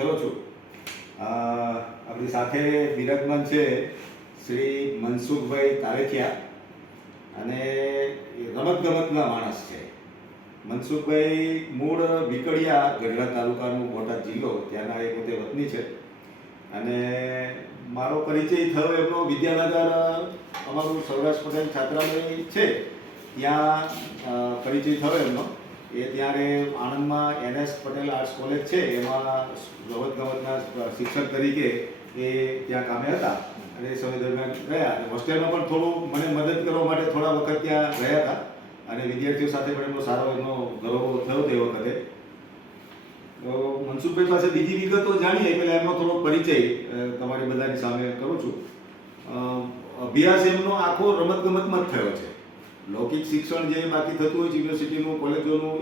થયો છું. આપણી સાથે બિરાજમાન છે શ્રી મનસુખભાઈ તારેખિયા અને રમતગમતના માણસ છે. મનસુખભાઈ મૂળ વિકડિયા ગઢડા તાલુકાનું બોટાદ જિલ્લો ત્યાંના એ પોતે વતની છે અને મારો પરિચય થયો એમનો વિદ્યાનગર અમારું સૌરાષ્ટ્ર પટેલ છાત્રાલય છે ત્યાં પરિચય થયો એમનો. એ ત્યારે આણંદમાં NS પટેલ આર્ટ્સ કોલેજ છે એમાં રમતગમતના શિક્ષક તરીકે એ ત્યાં કામે હતા અને એ સમય દરમિયાન રહ્યા. હોસ્ટેલમાં પણ થોડું મને મદદ કરવા માટે થોડા વખત ત્યાં રહ્યા હતા અને વિદ્યાર્થીઓ સાથે પણ એમનો સારો એમનો ગૌરવ થયો તે વખતે. મનસુખભાઈ પાસે બીજી વિગતો જાણીએ પહેલાં એમનો થોડો પરિચય તમારી બધાની સામે કરું છું. અભ્યાસ એમનો આખો રમતગમતમાં જ થયો છે. લૌકિક શિક્ષણ જે બાકી થતું હોય યુનિવર્સિટીનું કોલેજોનું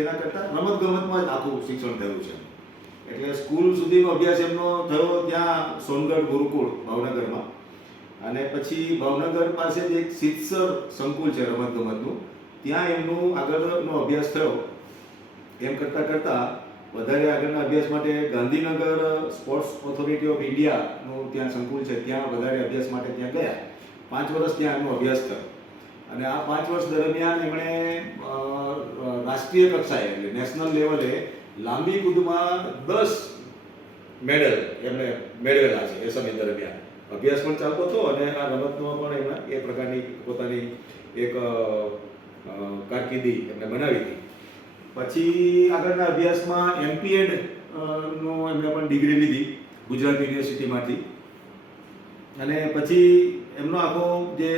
એના કરતાં રમતગમતમાં જ આખું શિક્ષણ થયું છે. એટલે સ્કૂલ સુધીનો અભ્યાસ એમનો થયો ત્યાં સોનગઢ ગુરુકુળ ભાવનગરમાં અને પછી ભાવનગર પાસે જ એક સિત્સર સંકુલ છે રમતગમતનું ત્યાં એમનું આગળનો અભ્યાસ થયો. એમ કરતાં વધારે આગળના અભ્યાસ માટે ગાંધીનગર સ્પોર્ટ્સ ઓથોરિટી ઓફ ઇન્ડિયાનું ત્યાં સંકુલ છે ત્યાં વધારે અભ્યાસ માટે ત્યાં ગયા. 5 વર્ષ ત્યાં એમનો અભ્યાસ થયો અને આ 5 વર્ષ દરમિયાન એમણે રાષ્ટ્રીય કક્ષાએ એટલે નેશનલ લેવલે લાંબી કૂદમાં 10 મેડલ એમણે મેળવેલા છે. એ સમય દરમિયાન અભ્યાસ પણ ચાલતો હતો અને આ રમતમાં પણ એમણે એ પ્રકારની પોતાની એક કારકિર્દી એમણે બનાવી હતી. પછી આગળના અભ્યાસમાં MPEd નો એમણે પણ ડિગ્રી લીધી ગુજરાત યુનિવર્સિટીમાંથી અને પછી એમનો આખો જે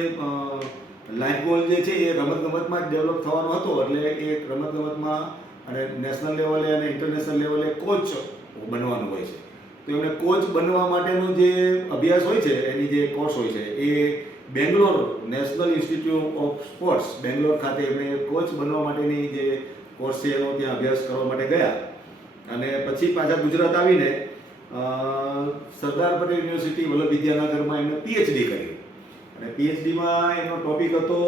લાઈફ ગોલ જે છે એ રમતગમતમાં જ ડેવલપ થવાનો હતો. એટલે એ રમતગમતમાં અને નેશનલ લેવલે અને ઇન્ટરનેશનલ લેવલે કોચ બનવાનું હોય છે. તો એમણે કોચ બનવા માટેનો જે અભ્યાસ હોય છે એની જે કોર્સ હોય છે એ Bangalore national institute of sports Bangalore ખાતે એમણે કોચ બનવા માટેની જે કોર્સ છે એનો ત્યાં અભ્યાસ કરવા માટે ગયા અને પછી પાછા ગુજરાત આવીને સરદાર પટેલ યુનિવર્સિટી વલ્લભ વિદ્યાનગરમાં એમણે PhD કર્યું અને PhDમાં એનો ટોપિક હતો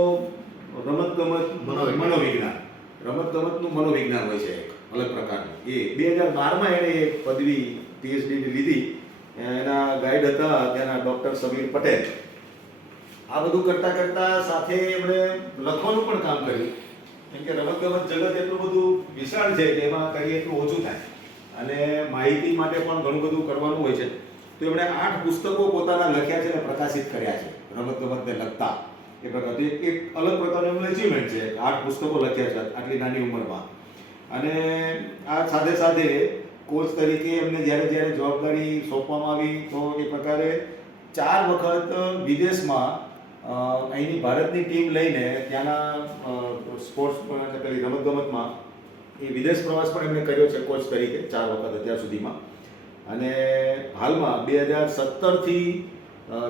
રમતગમત મનોવિજ્ઞાન. રમતગમતનું મનોવિજ્ઞાન હોય છે એક અલગ પ્રકારનું. એ 2012માં એણે એક પદવી PhD ની લીધી. એના ગાઈડ હતા ત્યાંના ડૉક્ટર સમીર પટેલ. આ બધું કરતાં સાથે એમણે લખવાનું પણ કામ કર્યું કેમ કે રમતગમત જગત એટલું બધું વિશાળ છે કે એમાં કરીએ એટલું ઓછું થાય અને માહિતી માટે પણ ઘણું બધું કરવાનું હોય છે. તો એમણે 8 પુસ્તકો પોતાના લખ્યા છે અને પ્રકાશિત કર્યા છે રમતગમતને લગતા. એ પ્રકારથી એક અલગ પ્રકારનું એમનું અચીવમેન્ટ છે. 8 પુસ્તકો લખ્યા છે આટલી નાની ઉંમરમાં. અને આ સાથે કોચ તરીકે એમને જ્યારે જવાબદારી સોંપવામાં આવી તો એ પ્રકારે 4 વખત વિદેશમાં અહીંની ભારતની ટીમ લઈને ત્યાંના સ્પોર્ટ્સ એટલે પેલી રમતગમતમાં એ વિદેશ પ્રવાસ પણ એમણે કર્યો છે કોચ તરીકે 4 વખત અત્યાર સુધીમાં. અને હાલમાં 2017થી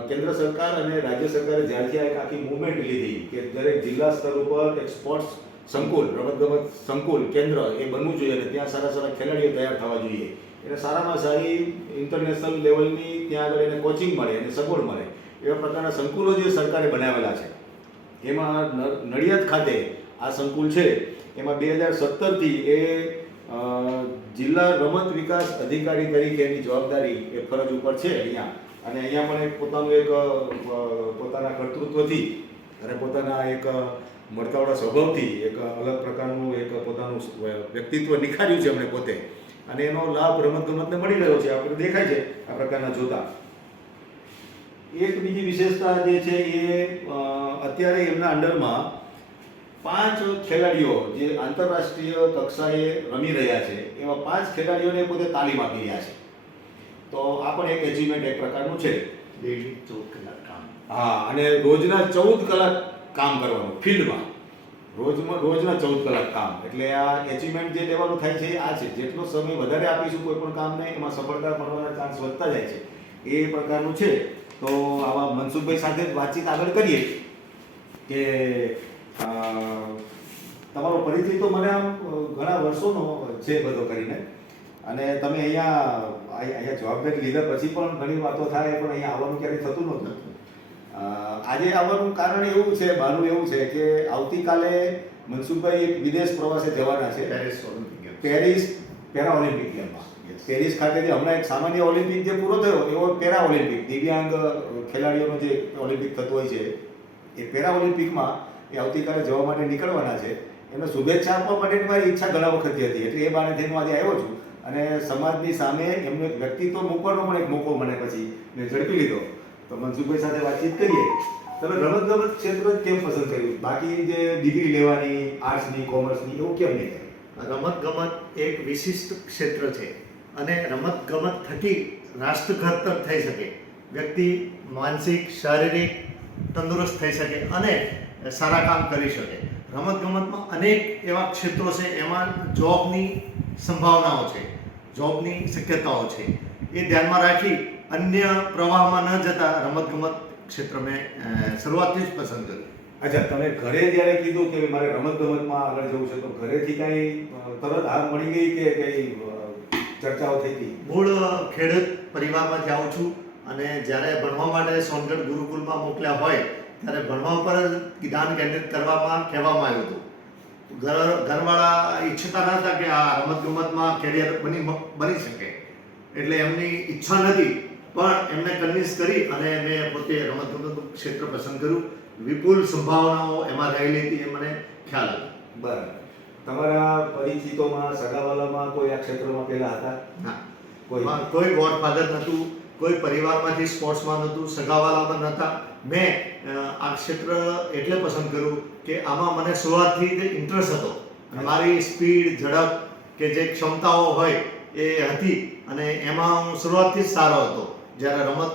કેન્દ્ર સરકાર અને રાજ્ય સરકારે જ્યારથી આ એક આખી મૂવમેન્ટ લીધી કે દરેક જિલ્લા સ્તર ઉપર એક સ્પોર્ટ્સ સંકુલ રમતગમત સંકુલ કેન્દ્ર એ બનવું જોઈએ અને ત્યાં સારા ખેલાડીઓ તૈયાર થવા જોઈએ. એને સારામાં સારી ઇન્ટરનેશનલ લેવલની ત્યાં આગળ એને કોચિંગ મળે અને સગવડ મળે એવા પ્રકારના સંકુલો જે સરકારે બનાવેલા છે. એમાં નડિયાદ ખાતે આ સંકુલ છે એમાં 2017થી એ જિલ્લા રમત વિકાસ અધિકારી તરીકેની જવાબદારી એ ફરજ ઉપર છે અહીંયા. અને અહીંયા પણ એક પોતાના કર્તૃત્વથી અને પોતાના એક મળતાવડા સ્વભાવથી એક અલગ પ્રકારનું એક પોતાનું વ્યક્તિત્વ નિખાર્યું છે એમણે પોતે અને એનો લાભ રમતગમતને મળી રહ્યો છે. આપણે દેખાય છે આ પ્રકારના જોતા. એક બીજી વિશેષતા જે છે એ અત્યારે એમના અંડરમાં 5 ખેલાડીઓ જે આંતરરાષ્ટ્રીય કક્ષાએ રમી રહ્યા છે એવા 5 ખેલાડીઓને પોતે તાલીમ આપી રહ્યા છે. તો આ પણ એક એચિવમેન્ટ એક પ્રકારનું છે. ડેલી 14 કલાક કામ. હા, અને રોજના 14 કલાક કામ કરવાનું ફિલ્ડમાં. રોજના 14 કલાક કામ. એટલે આ એચિવમેન્ટ જે લેવાનું થાય છે આ છે. જેટલો સમય વધારે આપીશું કોઈ પણ કામને એમાં સફળતા મળવાના ચાન્સ વધતા જાય છે. એ પ્રકારનું છે. તો આવા મનસુખભાઈ સાથે વાતચીત આગળ કરીએ કે તમારો પરિચય તો મને આમ ઘણા વર્ષોનો છે બધો કરીને અને તમે અહીંયા જવાબદારી લીધા પછી પણ ઘણી વાતો થાય પણ અહીંયા આવવાનું ક્યારેય થતું નહોતું. આજે આવવાનું કારણ એવું છે, બહાનું એવું છે કે આવતીકાલે મનસુખભાઈ એક વિદેશ પ્રવાસે જવાના છે Paris Olympic Paris para Olympic ગેમમાં. યસ. પેરિસ ખાતેથી હમણાં એક સામાન્ય ઓલિમ્પિક જે પૂરો થયો એવો પેરા ઓલિમ્પિક દિવ્યાંગ ખેલાડીઓનો જે ઓલિમ્પિક થતો હોય છે એ પેરા ઓલિમ્પિકમાં એ આવતીકાલે જવા માટે નીકળવાના છે. એમને શુભેચ્છા આપવા માટેની મારી ઈચ્છા ઘણા વખતથી હતી, એટલે એ બાનેથી હું આજે આવ્યો છું અને સમાજની સામે એમનું એક વ્યક્તિત્વ મૂકવાનો પણ એક મોકો મને પછી મેં ઝડપી લીધો. તો મનસુખભાઈ સાથે વાતચીત કરીએ. તમે રમતગમત ક્ષેત્ર જ કેમ પસંદ કર્યું? બાકી જે ડિગ્રી લેવાની આર્ટ્સની કોમર્સની એવું કેમ નહીં કર્યું? રમતગમત એક વિશિષ્ટ ક્ષેત્ર છે અને રમતગમત થકી રાષ્ટ્ર ઘડતર થઈ શકે, વ્યક્તિ માનસિક શારીરિક તંદુરસ્ત થઈ શકે અને સારા કામ કરી શકે. રમતગમતમાં અનેક એવા ક્ષેત્રો છે, એમાં જોબની સંભાવનાઓ છે, જોબની શક્યતાઓ છે. એ ધ્યાનમાં રાખી અન્ય પ્રવાહમાં ન જતા રમતગમત ક્ષેત્ર મેં શરૂઆતથી જ પસંદ કર્યું. અચ્છા, તમે ઘરે જ્યારે કીધું કે મારે રમતગમતમાં આગળ જવું છે તો ઘરેથી કાંઈ તરત હાર મળી ગઈ કે કંઈ ચર્ચાઓ થઈ હતી? મૂળ ખેડૂત પરિવારમાંથી આવું છું અને જ્યારે ભણવા માટે સોનગઢ ગુરુકુલમાં મોકલ્યા હોય ત્યારે ભણવા પર ધ્યાન કેન્દ્રિત કરવામાં કહેવામાં આવ્યું હતું. ઘરવાળા ઈચ્છતા ન હતા કે આ રમતગમતમાં કેરિયર બની શકે, એટલે એમની ઈચ્છા નથી, પણ એમને કન્વિન્સ કરી અને મેં પોતે રમતગમતનું ક્ષેત્ર પસંદ કર્યું. વિપુલ સંભાવનાઓ એમાં રહેલી હતી એ મને ખ્યાલ હતો. બરાબર. તમારા પરિચિતોમાં સગાવાલામાં કોઈ આ ક્ષેત્રમાં પહેલા હતા? ના, કોઈ કોઈ ગોડફાધર નહોતું, કોઈ પરિવારમાંથી સ્પોર્ટ્સમાં નહોતું, સગાવાલામાં નહોતા. મેં આ ક્ષેત્ર એટલે પસંદ કર્યું કે આમાં મને શરૂઆતથી જ ઇન્ટરેસ્ટ હતો. મારી સ્પીડ, ઝડપ કે જે ક્ષમતાઓ હોય એ હતી અને એમાં હું શરૂઆતથી જ સારો હતો. જ્યારે રમત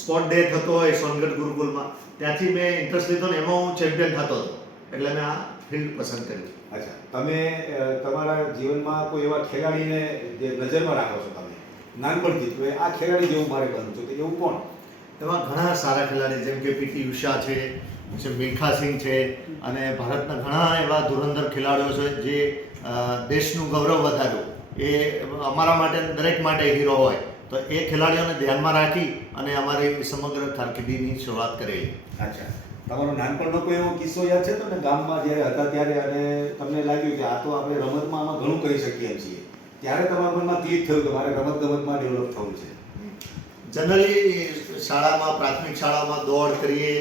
સ્પોર્ટ ડે થતો હોય સોનગઢ ગુરુકુલમાં, ત્યાંથી મેં ઇન્ટરેસ્ટ લીધો ને એમાં હું ચેમ્પિયન થતો હતો, એટલે મેં આ ફિલ્ડ પસંદ કરી. અચ્છા, તમે તમારા જીવનમાં કોઈ એવા ખેલાડીને જે નજરમાં રાખો છો તમે નાનપણથી, તો આ ખેલાડી જેવું મારે બનવું છે, તો એવું કોણ? એમાં ઘણા સારા ખેલાડી જેમ કે પીટી ઉષા છે, પછી મિલ્ખા સિંહ છે અને ભારતના ઘણા એવા ધુરંધર ખેલાડીઓ છે જે દેશનું ગૌરવ વધાર્યું. એ અમારા માટે દરેક માટે હીરો હોય, તો એ ખેલાડીઓને ધ્યાનમાં રાખી અને અમારી સમગ્ર કારકિર્દીની શરૂઆત કરેલી. અચ્છા, તમારો નાનપણનો કોઈ એવો કિસ્સો યાદ છે તમને ગામમાં જ્યારે હતા ત્યારે અને તમને લાગ્યું કે આ તો આપણે રમતમાં આમાં ઘણું કરી શકીએ છીએ, ત્યારે તમારા મનમાં ક્લિક થયું કે મારે રમતગમતમાં ડેવલપ થવું છે? જનરલી શાળામાં, પ્રાથમિક શાળામાં દોડ કરીએ,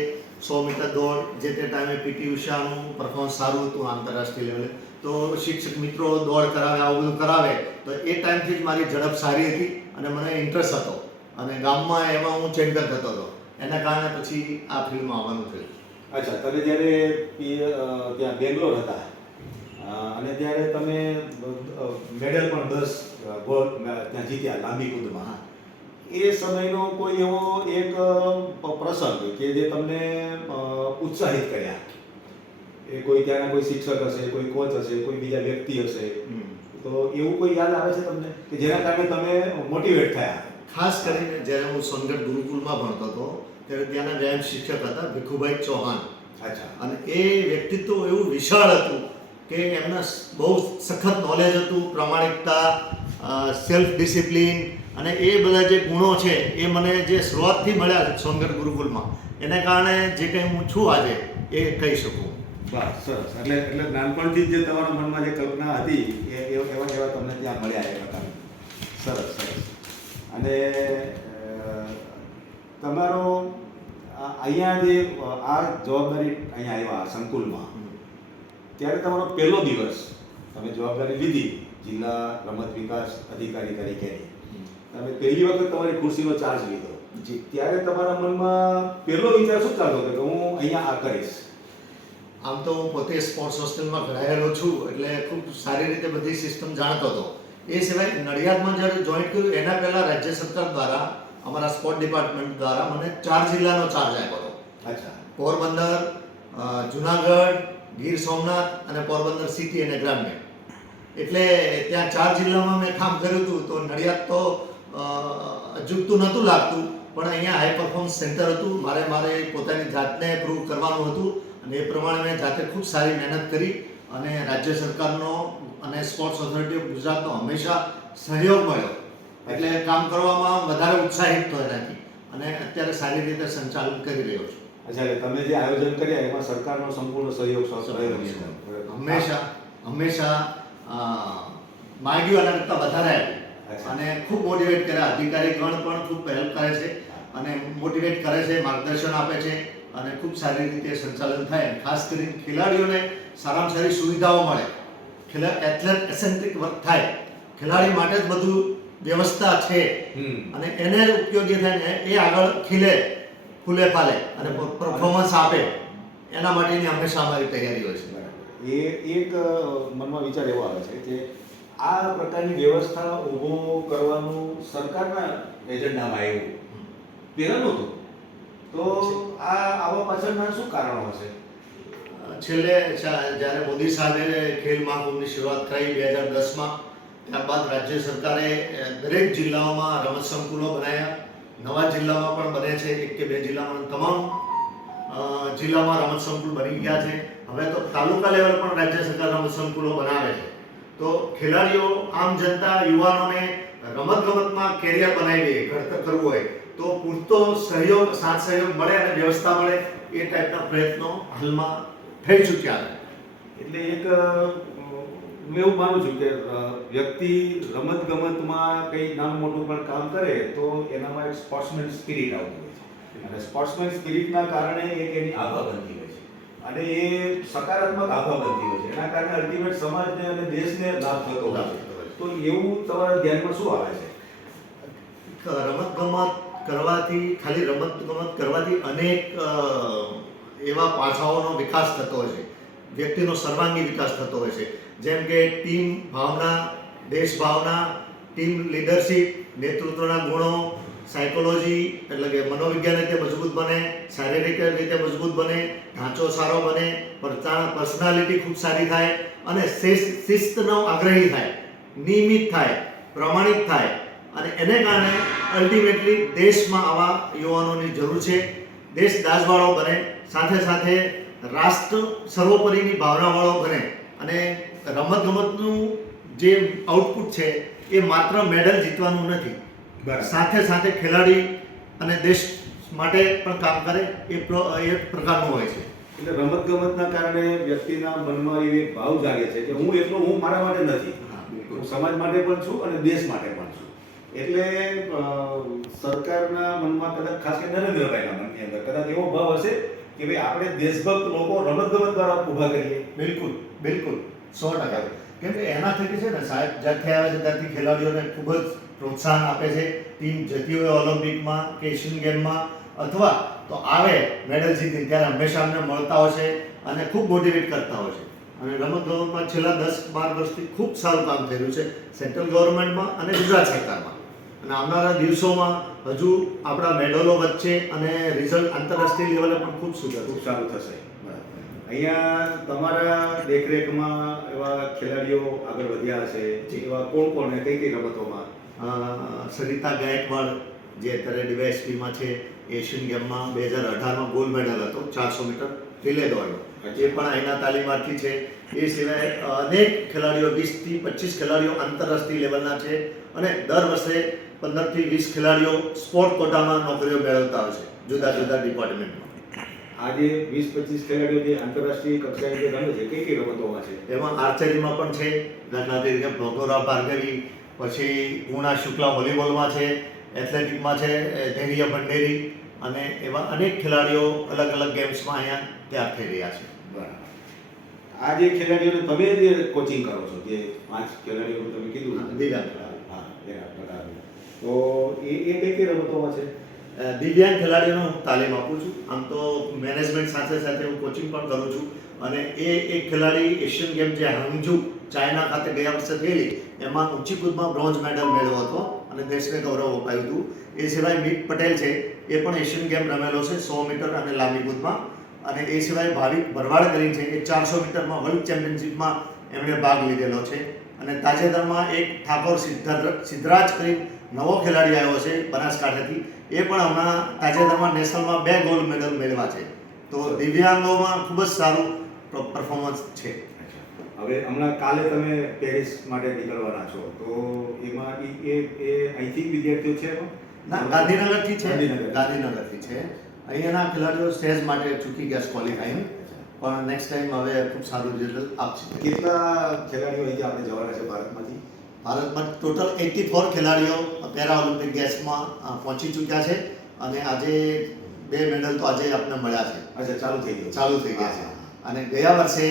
100 મીટર દોડ, જે તે ટાઈમે પીટી ઉષાનું પરફોર્મન્સ સારું હતું આંતરરાષ્ટ્રીય લેવલે, તો શિક્ષક મિત્રો દોડ કરાવે, આવું બધું કરાવે, તો એ ટાઈમથી જ મારી ઝડપ સારી હતી અને મને ઇન્ટરેસ્ટ હતો અને ગામમાં એમાં હું ચેમ્પિયન થતો હતો. એના કારણે પછી આ ફિલ્ડમાં આવવાનું થયું. અચ્છા, તમે જ્યારે ત્યાં બેંગ્લોર હતા અને ત્યારે તમે મેડલ પણ 10 ગોલ્ડ ત્યાં જીત્યા લાંબી કૂદમાં, એ સમયનો કોઈ એવો એક પ્રસંગ કે જે તમને ઉત્સાહિત કર્યા? એ કોઈ ત્યાંના કોઈ શિક્ષક હશે, કોઈ કોચ હશે, કોઈ બીજા વ્યક્તિ હશે, તો એવું કોઈ યાદ આવે છે તમને કે જેના કારણે તમે મોટિવેટ થયા? ખાસ કરીને જ્યારે હું સોનગઢ ગુરુકુલમાં ભણતો હતો ત્યારે ત્યાંના વ્યાયામ શિક્ષક હતા ભીખુભાઈ ચૌહાણ. અચ્છા. અને એ વ્યક્તિત્વ એવું વિશાળ હતું કે એમના બહુ સખત નોલેજ હતું, પ્રામાણિકતા, સેલ્ફ ડિસિપ્લિન અને એ બધા જે ગુણો છે એ મને જે શરૂઆતથી મળ્યા સોનગઢ ગુરુકુલમાં, એને કારણે જે કંઈ હું છું આજે એ કહી શકું. બસ, સરસ. એટલે નાનપણથી જ જે તમારા મનમાં જે કલ્પના હતી એ એવા તમને ત્યાં મળ્યા એ પ્રકારે. સરસ, સરસ. અને તમારો અહીંયા જે આ જવાબદારી અહીંયા આવ્યા સંકુલમાં, ત્યારે તમારો પહેલો દિવસ તમે જવાબદારી લીધી જિલ્લા રમત વિકાસ અધિકારી તરીકેની, તમે પહેલી વખત તમારી ખુરશીનો ચાર્જ લીધો, ત્યારે તમારા મનમાં પહેલો વિચાર શું ચાલતો હતો કે હું અહીંયા આ કરીશ? આમ તો હું પોતે સ્પોર્ટ્સ હોસ્ટેલમાં ભણાયેલો છું એટલે ખૂબ સારી રીતે બધી સિસ્ટમ જાણતો હતો. એ સિવાય નડિયાદમાં જ્યારે જોઈન્ટ કર્યું એના પહેલાં રાજ્ય સરકાર દ્વારા અમારા સ્પોર્ટ ડિપાર્ટમેન્ટ દ્વારા મને 4 જિલ્લાનો ચાર્જ આપ્યો હતો. અચ્છા. પોરબંદર, જુનાગઢ, ગીર સોમનાથ અને પોરબંદર સિટી અને ગ્રામ્ય. એટલે ત્યાં 4 જિલ્લામાં મેં કામ કર્યું હતું. તો નડિયાદ તો અજુગતું નહોતું લાગતું, પણ અહીંયા હાઈ પરફોર્મન્સ સેન્ટર હતું. મારે પોતાની જાતને પ્રૂવ કરવાનું હતું અને એ પ્રમાણે મેં જાતે ખૂબ સારી મહેનત કરી અને રાજ્ય સરકારનો અને સ્પોર્ટ્સ ઓથોરિટી ઓફ ગુજરાતનો હંમેશા સહયોગ મળ્યો. એટલે કામ કરવામાં વધારે ઉત્સાહિત થયો એનાથી અને અત્યારે સારી રીતે સંચાલન કરી રહ્યો છું. અચ્છા, એટલે તમે જે આયોજન કર્યા એમાં સરકારનો સંપૂર્ણ સહયોગ હંમેશા માંગ્યું આના કરતાં વધારે આવ્યું. અચ્છા. અને ખૂબ મોટિવેટ કરે. અધિકારીગણ પણ ખૂબ હેલ્પ કરે છે અને મોટિવેટ કરે છે, માર્ગદર્શન આપે છે અને ખૂબ સારી રીતે સંચાલન થાય. ખાસ કરીને ખેલાડીઓને સારામાં સારી સુવિધાઓ મળે, એથ્લેટ એસેન્ટ્રિક વર્ક થાય, ખેલાડી માટે જ બધું વ્યવસ્થા છે અને એને જ ઉપયોગી થાય ને એ આગળ ખીલે, ફૂલે ફાલે અને પરફોર્મન્સ આપે, એના માટેની હંમેશા અમારી તૈયારી હોય છે. એ એક મનમાં વિચાર એવો આવે છે કે આ પ્રકારની વ્યવસ્થા ઊભો કરવાનું સરકારના એજન્ડામાં આવ્યું, પહેલાં નહોતું. તો આવા પાછળના શું કારણો હશે? છેલ્લે જ્યારે મોદી સાહેબે ખેલ મહાકુંભની શરૂઆત કરી 2010માં, ત્યારબાદ રાજ્ય સરકારે દરેક જિલ્લાઓમાં રમત સંકુલો બનાવ્યા. નવા જિલ્લામાં પણ બને છે, 1 કે 2 જિલ્લામાં, તમામ જિલ્લામાં રમત સંકુલ બની ગયા છે. હવે તો તાલુકા લેવલ પણ રાજ્ય સરકાર રમત સંકુલો બનાવે છે. તો ખેલાડીઓ, આમ જનતા, યુવાનોને રમતગમતમાં કેરિયર બનાવી ઘડતર કરવું હોય તો પૂરતો સહયોગ, સાથ સહયોગ મળે અને વ્યવસ્થા મળે, એ ટાઈપના પ્રયત્નો હાલમાં થઈ ચૂક્યા છે. એટલે એક હું એવું માનું છું કે વ્યક્તિ રમતગમતમાં કંઈ નાનું મોટું પણ કામ કરે તો એનામાં એક સ્પોર્ટ્સમેન સ્પિરિટ આવતી હોય છે અને સ્પોર્ટ્સમેન સ્પિરિટના કારણે એક એની આભા બનતી હોય છે અને એ સકારાત્મક આભા બનતી હોય છે. એના કારણે અલ્ટિમેટ સમાજને અને દેશને લાભ થતો હોય છે. તો એવું તમારા ધ્યાનમાં શું આવે છે? રમતગમત કરવાથી, ખાલી રમતગમત કરવાથી અનેક એવા પાસાઓનો વિકાસ થતો હોય છે, વ્યક્તિનો સર્વાંગી વિકાસ થતો હોય છે. જેમ કે ટીમ ભાવના, દેશ ભાવના, ટીમ લીડરશિપ, નેતૃત્વના ગુણો, સાયકોલોજી એટલે કે મનોવિજ્ઞાન રીતે મજબૂત બને, શારીરિક રીતે મજબૂત બને, ઢાંચો સારો બને, પર્સનાલિટી ખૂબ સારી થાય અને શિસ્તનો આગ્રહી થાય, નિયમિત થાય, પ્રમાણિક થાય અને એને કારણે અલ્ટિમેટલી દેશમાં આવા યુવાનોની જરૂર છે. દેશ દાજવાળો બને, સાથે સાથે રાષ્ટ્ર સર્વોપરીની ભાવનાવાળો બને અને રમતગમતનું જે આઉટપુટ છે એ માત્ર મેડલ જીતવાનું નથી, સાથે સાથે ખેલાડી અને દેશ માટે પણ કામ કરે, એ પ્રકારનું હોય છે. એટલે રમતગમતના કારણે વ્યક્તિના મનમાં એવી એક ભાવ જાગે છે કે હું એકલો, હું મારા માટે નથી, હું સમાજ માટે પણ છું અને દેશ માટે પણ છું. એટલે સરકારના મનમાં કદાચ, ખાસ કરીને નરેન્દ્રભાઈના મનની અંદર કદાચ એવો ભાવ હશે કે ભાઈ આપણે દેશભક્ત લોકો રમતગમત દ્વારા ઊભા કરીએ. બિલકુલ, બિલકુલ, 100%. કેમ કે એના થકી છે ને સાહેબ, જ્યાંથી આવે છે ત્યાંથી ખેલાડીઓને ખૂબ જ પ્રોત્સાહન આપે છે. ટીમ જતી હોય ઓલિમ્પિકમાં કે એશિયન ગેમમાં અથવા તો આવે મેડલ જીતીને, ત્યારે હંમેશા અમને મળતા હોય છે અને ખૂબ મોટિવેટ કરતા હોય છે. અને રમતગમતમાં છેલ્લા 10-12 વર્ષથી ખૂબ સારું કામ થઈ રહ્યું છે સેન્ટ્રલ ગવર્મેન્ટમાં અને ગુજરાત સરકારમાં. અને આવનારા દિવસોમાં હજુ આપણા મેડલો વચ્ચે અને રિઝલ્ટ આંતરરાષ્ટ્રીય લેવલે પણ ખૂબ સુધરશે, ખૂબ સારું થશે. અહીંયા તમારા દેખરેખમાં એવા ખેલાડીઓ આગળ વધ્યા છે, એવા કોણ કોણ ને કઈ કઈ રમતોમાં? સરિતા ગાયકવાડ જે અત્યારે ડીવાયએસપીમાં છે, એશિયન ગેમમાં 2018માં ગોલ્ડ મેડલ હતો 400 મીટર રિલે દોડનો, એ પણ અહીંના તાલીમાર્થી છે. એ સિવાય અનેક ખેલાડીઓ, 20થી 25 ખેલાડીઓ આંતરરાષ્ટ્રીય લેવલના છે અને દર વર્ષે 15થી 20 ખેલાડીઓ સ્પોર્ટ કોટામાં નોકરીઓ મેળવતા હોય છે જુદા જુદા ડિપાર્ટમેન્ટમાં. આજે 20-25 ખેલાડીઓ જે આંતરરાષ્ટ્રીય કક્ષાએ જે રમે છે, કઈ કઈ રમતોમાં છે? એમાં આર્ચરીમાં પણ છે, દાખલા તરીકે ભગોરા ભાર્ગવી, પછી પૂર્ણા શુક્લા વોલીબોલમાં છે, એથ્લેટિકમાં છે ધૈર્ય ભંડેરી અને એવા અનેક ખેલાડીઓ અલગ અલગ ગેમ્સમાં અહીંયા તૈયાર થઈ રહ્યા છે. બરાબર. આ જે ખેલાડીઓને તમે જે કોચિંગ કરો છો, જે 5 ખેલાડીઓનું તમે કીધું, દિવ્યાંગ, હા, એના પ્રકારનું, તો એ કઈ કઈ રમતોમાં છે? દિવ્યાંગ ખેલાડીઓને હું તાલીમ આપું છું. આમ તો મેનેજમેન્ટ સાથે સાથે હું કોચિંગ પણ કરું છું અને એક ખેલાડી એશિયન ગેમ જે હાંગજુ ચાઇના ખાતે ગયા વર્ષે થયેલી, એમાં ઊંચી કૂદમાં બ્રોન્ઝ મેડલ મેળવ્યો હતો અને દેશને ગૌરવ અપાયું હતું. એ સિવાય મીત પટેલ છે, એ પણ એશિયન ગેમ રમેલો છે 100 મીટર અને લાંબી કૂદમાં. અને એ સિવાય ભાવિક ભરવાડ કરીને છે, એ 400 મીટરમાં વર્લ્ડ ચેમ્પિયનશિપમાં એમણે ભાગ લીધેલો છે. અને તાજેતરમાં એક ઠાકોર સિદ્ધરાજ કરી નવો ખેલાડી આવ્યો છે બનાસકાંઠાથી, એ પણ હમણાં તાજેતરમાં નેશનલમાં 2 ગોલ્ડ મેડલ મેળવ્યા છે. તો દિવ્યાંગોમાં ખૂબ જ સારું પરફોર્મન્સ છે. હવે હમણાં કાલે તમે પેરિસ માટે નીકળવાના છો, તો એમાં એ અહીંથી વિદ્યાર્થીઓ છે? ના, ગાંધીનગરથી છે. ગાંધીનગરથી છે. અહીંયાના ખેલાડીઓ સ્ટેજ માટે ચૂકી ગયા ક્વોલિફાઈંગ, પણ નેક્સ્ટ ટાઈમ હવે ખૂબ સારું રિઝલ્ટ આપશે. કેટલા ખેલાડીઓ અહીંથી આપણે જવાના છે ભારતમાંથી? ભારતમાં ટોટલ 84 ખેલાડીઓ પેરા ઓલિમ્પિક ગેમ્સમાં પહોંચી ચૂક્યા છે અને આજે 2 મેડલ તો આજે આપણને મળ્યા છે. અચ્છા, ચાલુ થઈ ગયા છે. અને ગયા વર્ષે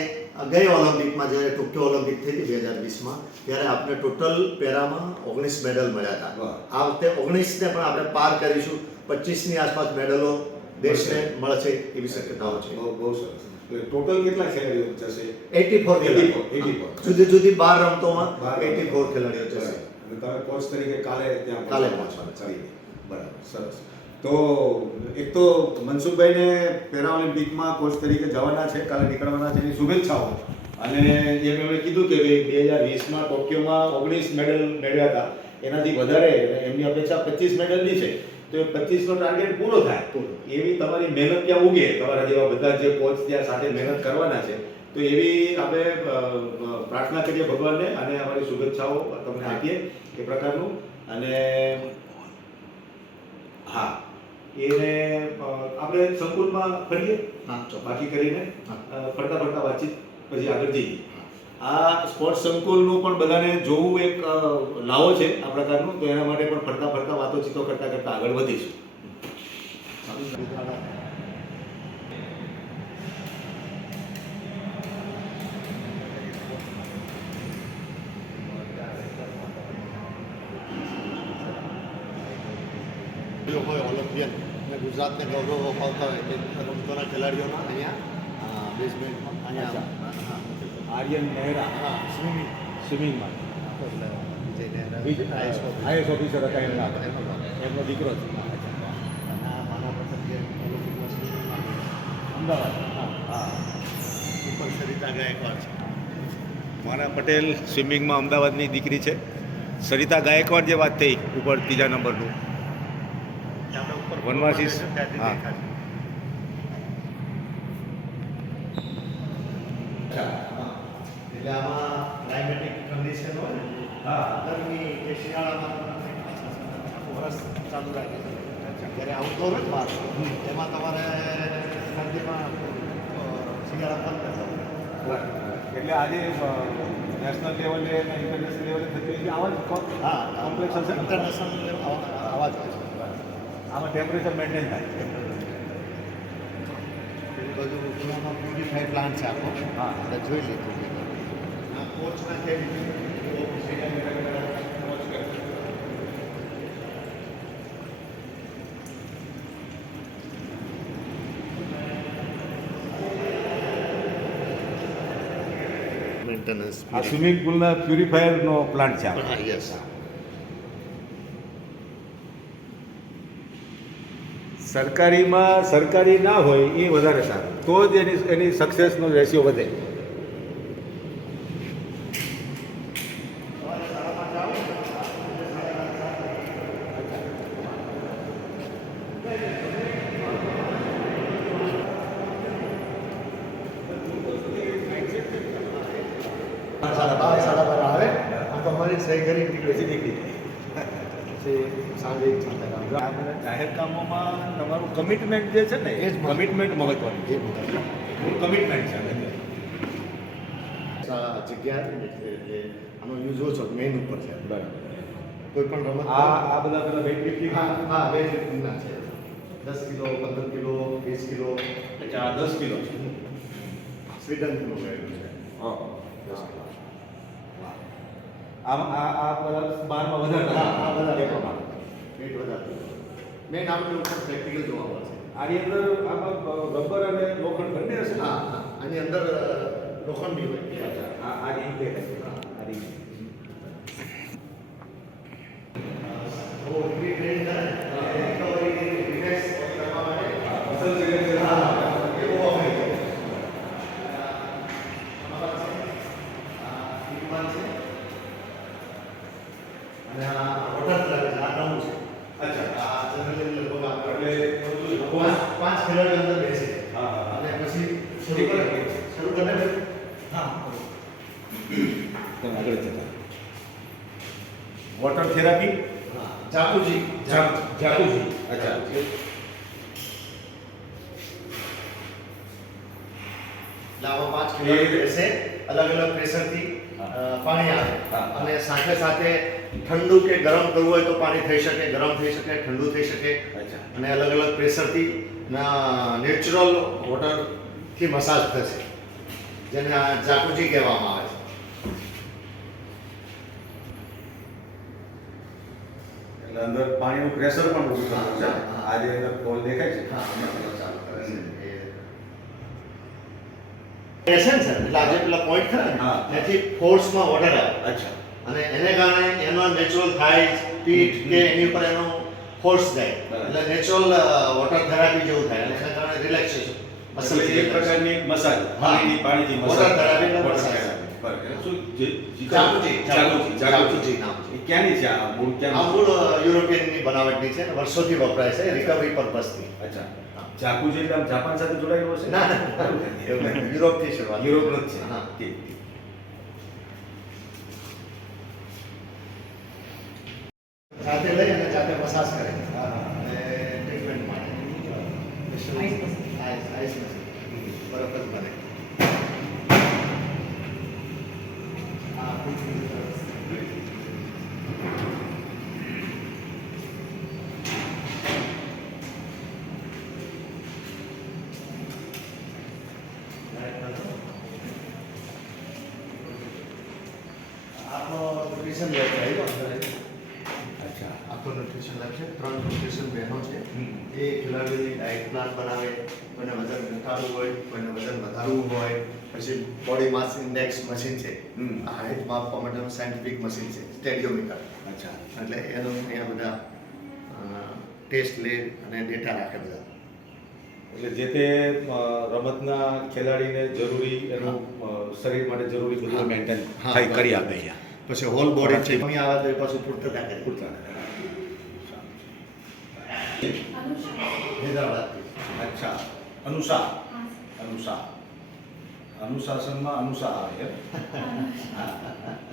ગઈ ઓલિમ્પિકમાં જ્યારે ટોક્યો ઓલિમ્પિક થઈ હતી 2020માં ત્યારે આપણે ટોટલ પેરામાં 19 મેડલ મળ્યા હતા. વાહ. આ વખતે 19ને પણ આપણે પાર કરીશું. 25ની આસપાસ મેડલો દેશને મળશે એવી શક્યતાઓ છે. બહુ સરસ. ટોટલ કેટલા ખેલાડીઓ જશે? 84 ખેલાડીઓ. 84. જુદી જુદી 12 રમતોમાં 12 84 ખેલાડીઓ જશે. અને તમે કોચ તરીકે કાલે ત્યાં કાલે પહોંચવાના. ચાલી. બરાબર, સરસ. તો એક તો મનસુખભાઈને પેરા ઓલિમ્પિકમાં કોચ તરીકે જવાના છે, કાલે નીકળવાના છે, એની શુભેચ્છાઓ. અને જેમ એમણે કીધું કે ભાઈ 2020માં ટોક્યોમાં 19 મેડલ મેળવ્યા હતા, એનાથી વધારે એમની અપેક્ષા 25 મેડલની છે. તો એ 25નો ટાર્ગેટ પૂરો થાય એવી તમારી મહેનત ત્યાં ઉગે. તમારા જેવા બધા જે કોચ ત્યાં સાથે મહેનત કરવાના છે, તો એવી આપણે પ્રાર્થના કરીએ ભગવાનને અને અમારી શુભેચ્છાઓ તમને આપીએ એ પ્રકારનું. અને હા, એને આપણે સંકુલમાં ફરીએ બાકી કરીને ફરતા વાતચીત પછી આગળ જઈએ. આ સ્પોર્ટ્સ સંકુલનું પણ બધાને જોવું એક લાવો છે આ પ્રકારનું, તો એના માટે પણ ફરતા વાતોચીતો કરતા આગળ વધીશું. હોય ઓલિમ્પિયન અને ગુજરાતને ગૌરવ અપાવતા હોય તે રમતોના ખેલાડીઓના અહીંયા બેઝમેન્ટમાં અહીંયા આર્યન મહેરા સ્વિમિંગમાં આઈએસ ઓફિસર હતા એમનો દીકરો છે. અમદાવાદ. ઉપર સરિતા ગાયકવાડ છે. મારા પટેલ સ્વિમિંગમાં અમદાવાદની દીકરી છે. સરિતા ગાયકવાડ જે વાત થઈ ઉપર 3જા નંબરનું વનવાસી. હા, એટલે આમાં ક્લાઇમેટિક કન્ડિશન હોય ને, ગરમી કે શિયાળામાં વરસ ચાલુ રાખે છે. જ્યારે આઉટડોર હોય બહાર એમાં તમારે શરદીમાં શિયાળામાં એટલે આજે નેશનલ લેવલે અને ઇન્ટરનેશનલ લેવલે થતી હોય આવા જ કોમ્પ્લેક્સ હશે. ઇન્ટરનેશનલ આવા જ હોય છે. આમાં ટેમ્પરેચર મેન્ટેન થાય. બધું પુનામાં પ્યુરિફાઈ પ્લાન્ટ છે આખો. હા, આપણે જોઈ લીધું. આ કોચના કેબિન મેન્ટેનન્સ. આ સ્વિમિંગ પુલના પ્યુરિફાયરનો પ્લાન્ટ છે. હા, યસ. સરકારીમાં સરકારી ના હોય એ વધારે સારું, તો જ એની સક્સેસનો રેશિયો વધે. સાડા બાર આવે આ તો અમારી સહી કરી નીકળી. સાંજે આ બધા જાહેર કામોમાં તમારું કમિટમેન્ટ જે છે ને, એ જ કમિટમેન્ટ મહત્વનું છે. કમિટમેન્ટ છે. જગ્યા એટલે આનો યુઝ ઓછો મેઇન ઉપર છે. બરાબર. કોઈ પણ રમત આ બધા પેલા વેઇટ લિફ્ટિંગ. હા, વેઇટ લિફ્ટિંગના છે. 10 કિલો, 15 કિલો, 20 કિલો. અચ્છા, 10 કિલો છે. સ્વીડનનું મેળવ્યું છે. હા, 10 કિલો. આ બધા 12માં વધારે. આ બધા લેવામાં વેઇટ વધારે. મેઇન આપણે ઉપર પ્રેક્ટિકલ જોવા મળશે. આની અંદર આમાં રબર અને લોખંડ બંને હશે. હા, આની અંદર લોખંડ બી હોય. આ રીતે હશે. આ રીતે. અને આ વોટર ક્લાસ આ રમવું છે. અચ્છા. આ જનરલી લગભગ આપણે એટલે પાંચ ખેલાડીઓ અંદર બેસે. હા. અને પછી શરૂ કરે. હા. આગળ જતા વોટર થેરાપી. જાકુજી. જાકુજી. અચ્છા. લાવા પાંચ ખેલાડીઓ બેસે અલગ અલગ પ્રેશરથી પાણી આવે હા. અને સાથે સાથે ઠંડુ કે ગરમ કરવું હોય તો પાણી થઈ શકે, ગરમ થઈ શકે, ઠંડુ થઈ શકે અચ્છા. અને અલગ અલગ પ્રેશરથી નેચરલ વોટરથી મસાજ થશે, જેને આ જાકુજી કહેવામાં આવે છે. એટલે અંદર પાણીનું પ્રેશર પણ ઓછું થતું છે. હા, હા. આ જે અંદર પોલ દેખાય છે. હા, હમણાં પેલો ચાલુ કરે છે. એસેન્સ એટલે આજે પેલા પોઈન્ટ ખરા ને હા. એથી ફોર્સમાં વોટર આવે અચ્છા. અને એને કારણે એનો નેચરલ થાઇઝ, પીઠ કે એની ઉપર એનો ફોર્સ જાય બરાબર. એટલે નેચરલ વોટર થેરાપી જેવું થાય અને એના કારણે રિલેક્સેશન એટલે એક પ્રકારની મસાજ પાણીથી મસાજ. Water therapy એટલે Water મસાજ. therapy. બરાબર. એટલે શું જે જાકુજી જાકુજી નામ છે. એ ક્યાંની છે આ મૂળ આ ક્યાં? મૂળ યુરોપિયનની બનાવટની છે અને વર્ષોથી વપરાય છે રિકવરી પર્પઝથી. અચ્છા. જાકુજી એટલે આમ જાપાન સાથે જોડાયેલો હશે? ના એવું નહીં. યુરોપથી શરૂઆત. યુરોપનો જ છે. હા. ઠીક, ઠીક. જાતે લઈ અને જાતે મસાજ કરે હા. અને ટ્રીટમેન્ટ માટે આઈસ મશીન બરફ જ બને. આ આપણો ન્યુટ્રિશન લેબ છે અંદર. અચ્છા. આખો ન્યુટ્રિશન લેબ છે, 3 ન્યુટ્રિશન બહેનો છે. હમ. એ ખેલાડીઓની ડાયટ પ્લાન બનાવે, કોઈને વજન ઘટાડવું હોય, કોઈને વજન વધારવું હોય, પછી બોડી માસ ઇન્ડેક્સ મશીન છે, હમ. આ હાઇટ માપવા માટેનું સાયન્ટિફિક મશીન છે, સ્ટેડિયોમીટર. અચ્છા. એટલે એનું અહીંયા બધા ટેસ્ટ લે અને ડેટા રાખે બધા. એટલે જે તે રમતના ખેલાડીને જરૂરી એનું શરીર માટે જરૂરી બધું મેન્ટેન હા, થઈ કરી બરાબર. આપે અહીંયા. પછી હોલ બોડી છે, કમી આવે તો એ પાછું પૂર્તતા કરે. પૂરતા. હૈદરાબાદથી. અચ્છા. અનુષા. અનુષા. અનુશાસનમાં અનુષા આવે એમ? હા.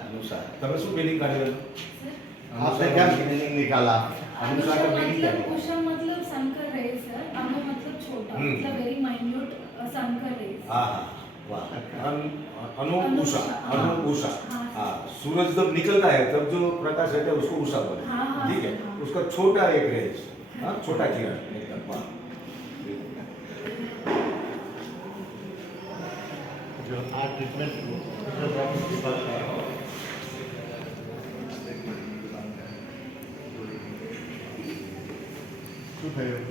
અનુષા. તમે શું મિનિંગ કાઢ્યું એનું? आपने क्या मीनिंग निकाला? अनुषा का meaning क्या है? उषा मतलब संकर रे सर, अनु मतलब छोटा, मतलब वेरी माइन्यूट संकर रे. हाँ हाँ वाह. अनु उषा. अनु उषा. हाँ. हाँ. सूरज जब निकलता है तब जो प्रकाश रहता है उसको उषा बोलते हैं. हाँ, हाँ, ठीक है. हाँ. उसका छोटा एक रेज. हाँ छोटा किरण एकदम. वाह. जो आ ट्रीटमेंट શું થયું?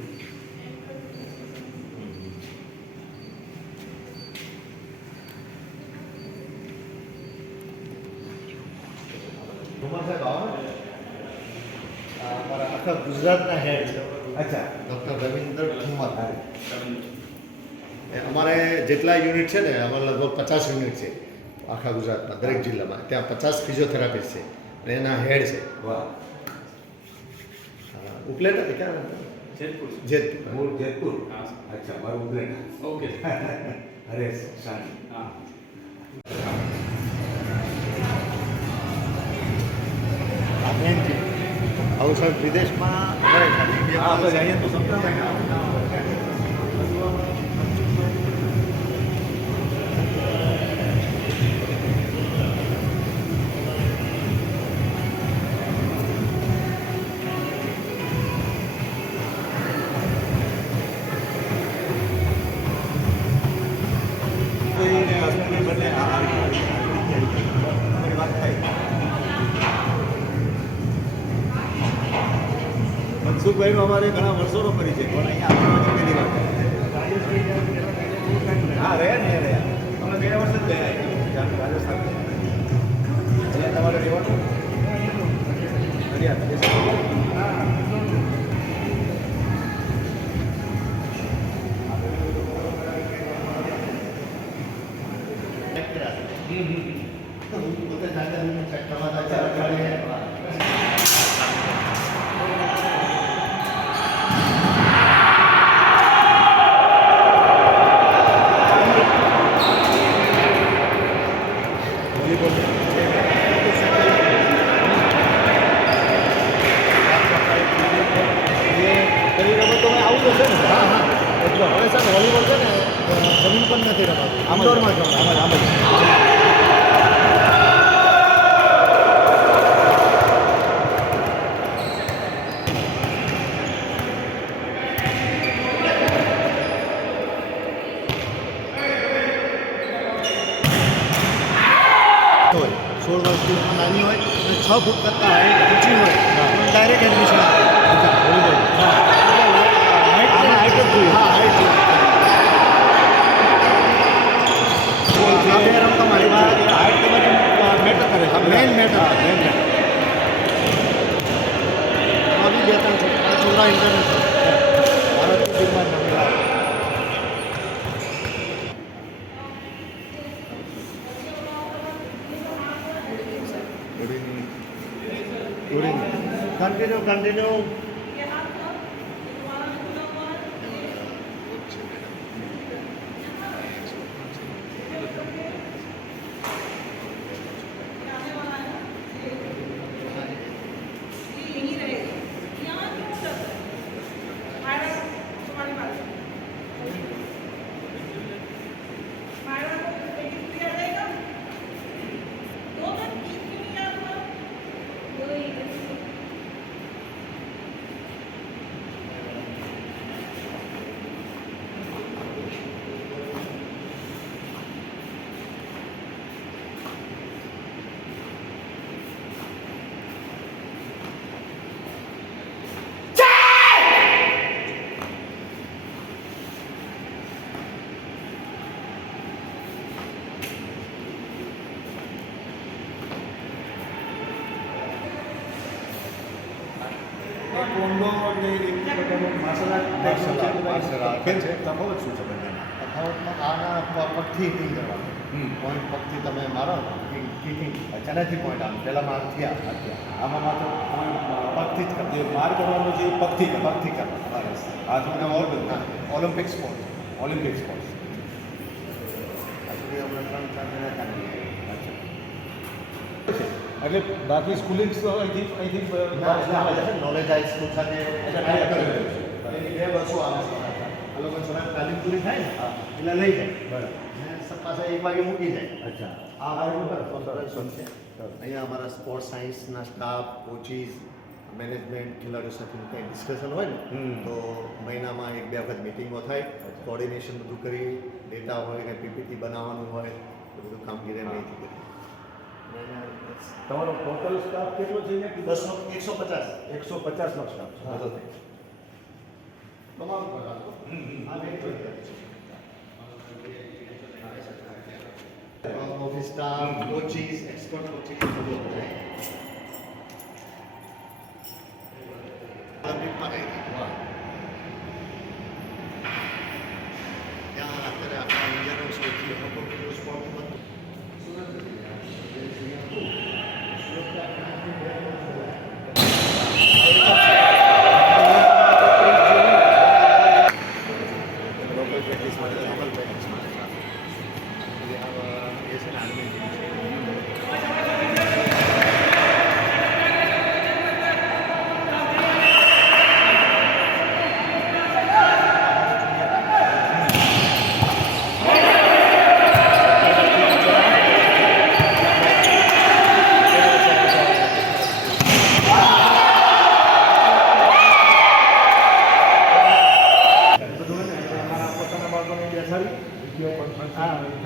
અમારા આખા ગુજરાતના હેડ છે. અચ્છા. ડૉક્ટર રવિન્દર ઠુમર. અમારે જેટલા યુનિટ છે ને અમારે લગભગ 50 યુનિટ છે આખા ગુજરાતમાં, દરેક જિલ્લામાં. ત્યાં 50 ફિઝિયોથેરાપિસ્ટ છે અને એના હેડ છે. વાહ. ઉપલેટા ક્યાં રહેતા? જેતપુર. જેતપુર. મૂળ જેતપુર. હા. અચ્છા મારું ઉપલેટા. ઓકે. હરેશ શાહ. હા. આ મેન છે. આવું સાહેબ વિદેશમાં હોય ખાલી બે હા માણસ. બસ અહીંયા તો સંભળાવાય ને. મનસુખભાઈનો અમારે ઘણા વર્ષોનો પરિચય પણ અહીંયા આવવાની પહેલી વાર. હા રહ્યા ને રહ્યા અમે ગયા વર્ષે જ ગયા રાજસ્થાન. અહીંયા તમારે રહેવાનું હું પોતે જાતે ચેક કરવા જતા અઠવાડિયે વોલીબોલ છે ને જમીન પર નથી રમાતું, આમ જ રમાતું. ફૂટમાં નાની હોય અને 6 ફૂટ કરતાં હાઈટ ઊંચી હોય તો ડાયરેક્ટ એડમિશન આપે. હાઈટ જ જોઈએ. હા, હાઈટ જોઈએ. આ બે રમતમાં હાઈટ તો બધું મેટર કરે છે. મેઇન મેટર બે ત્રણ છોકરા ઇન્ટરનેશનલ ભારતની ટીમમાં રમેલા. Continue. કોન્ડો અને એક પ્રકારનો માર્શલ આર્ટ છે. તફાવત શું છે બંનેમાં? તફાવતમાં આના પગથી હિટિંગ કરવાનું. પોઈન્ટ પગથી તમે મારો કિકિંગ એનાથી પોઈન્ટ આવે. પહેલાં મારથી આમાં માત્ર પગથી જ કરજો. જે માર કરવાનો છે એ પગથી કરવાનું. હાથ ઓલિમ્પિક સ્પોર્ટ. Olympic sports. આપણે 3-4 જણા એટલે બાકી સ્કૂલિંગ અહીંથી નોલેજ હાઈ સ્કૂલ સાથે એની 2 બસો આવે છે. આ લોકો સવારે તાલીમ પૂરી થાય ને એટલે લઈ જાય. બરાબર. અને પાછા 1 વાગે મૂકી જાય. અચ્છા. આ અમારું છે. અહીંયા અમારા સ્પોર્ટ્સ સાયન્સના સ્ટાફ, કોચિસ, મેનેજમેન્ટ, ખેલાડીઓ સાથેનું કંઈ ડિસ્કશન હોય ને તો મહિનામાં 1-2 વખત મિટિંગો થાય. કોર્ડિનેશન બધું કરી, ડેટા હોય કંઈ પીપીટી બનાવવાનું હોય તો બધું કામગીરી અમે અહીંથી કરીએ. તમારો ટોટલ સ્ટાફ કેટલો છે? 150 150 નો સ્ટાફ છે. બધો થાય. તમારું આ office staff, coaches, expert coaches બધું થાય. ઓલિમ્પિકમાં ગઈ હતી. ત્યાં અત્યારે આપણા ઇન્ડિયાનો સૌથી મોટો સ્પોર્ટ હતો.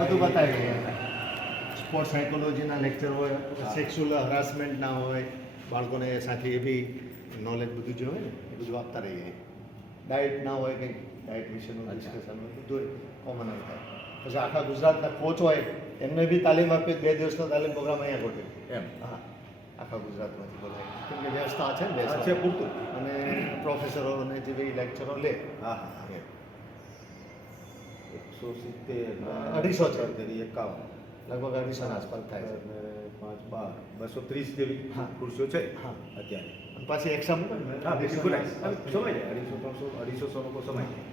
બધું બતાવી સ્પોર્ટ્સ સાયકોલોજીના લેક્ચર હોય, સેક્સ્યુઅલ હરાસમેન્ટ ના હોય, બાળકોને સાથે એ બી નોલેજ બધું જે હોય ને એ બધું આપતા રહીએ. ડાયટ ના હોય કંઈક ડાયટ વિશેનું ડિસ્કશન હોય બધું કોમન હોય થાય. પછી આખા ગુજરાતના કોચ હોય એમને બી તાલીમ આપી. 2 દિવસનો તાલીમ પ્રોગ્રામ અહીંયા ગોઠવે. એમ. હા, આખા ગુજરાતમાંથી બોલાય. કેમ કે વ્યવસ્થા છે ને છે પૂરતું. અને પ્રોફેસરો અને જે બી લેક્ચરો લે. હા હા. 250 છે. 51 લગભગ 250 આસપાસ થાય છે. 5 12 230 જેવી હા. ખુરશીઓ છે હા. અત્યારે. અને પાછી એક્ઝામ હા, બિલકુલ સમય જાય. 250 લોકો સમય જાય.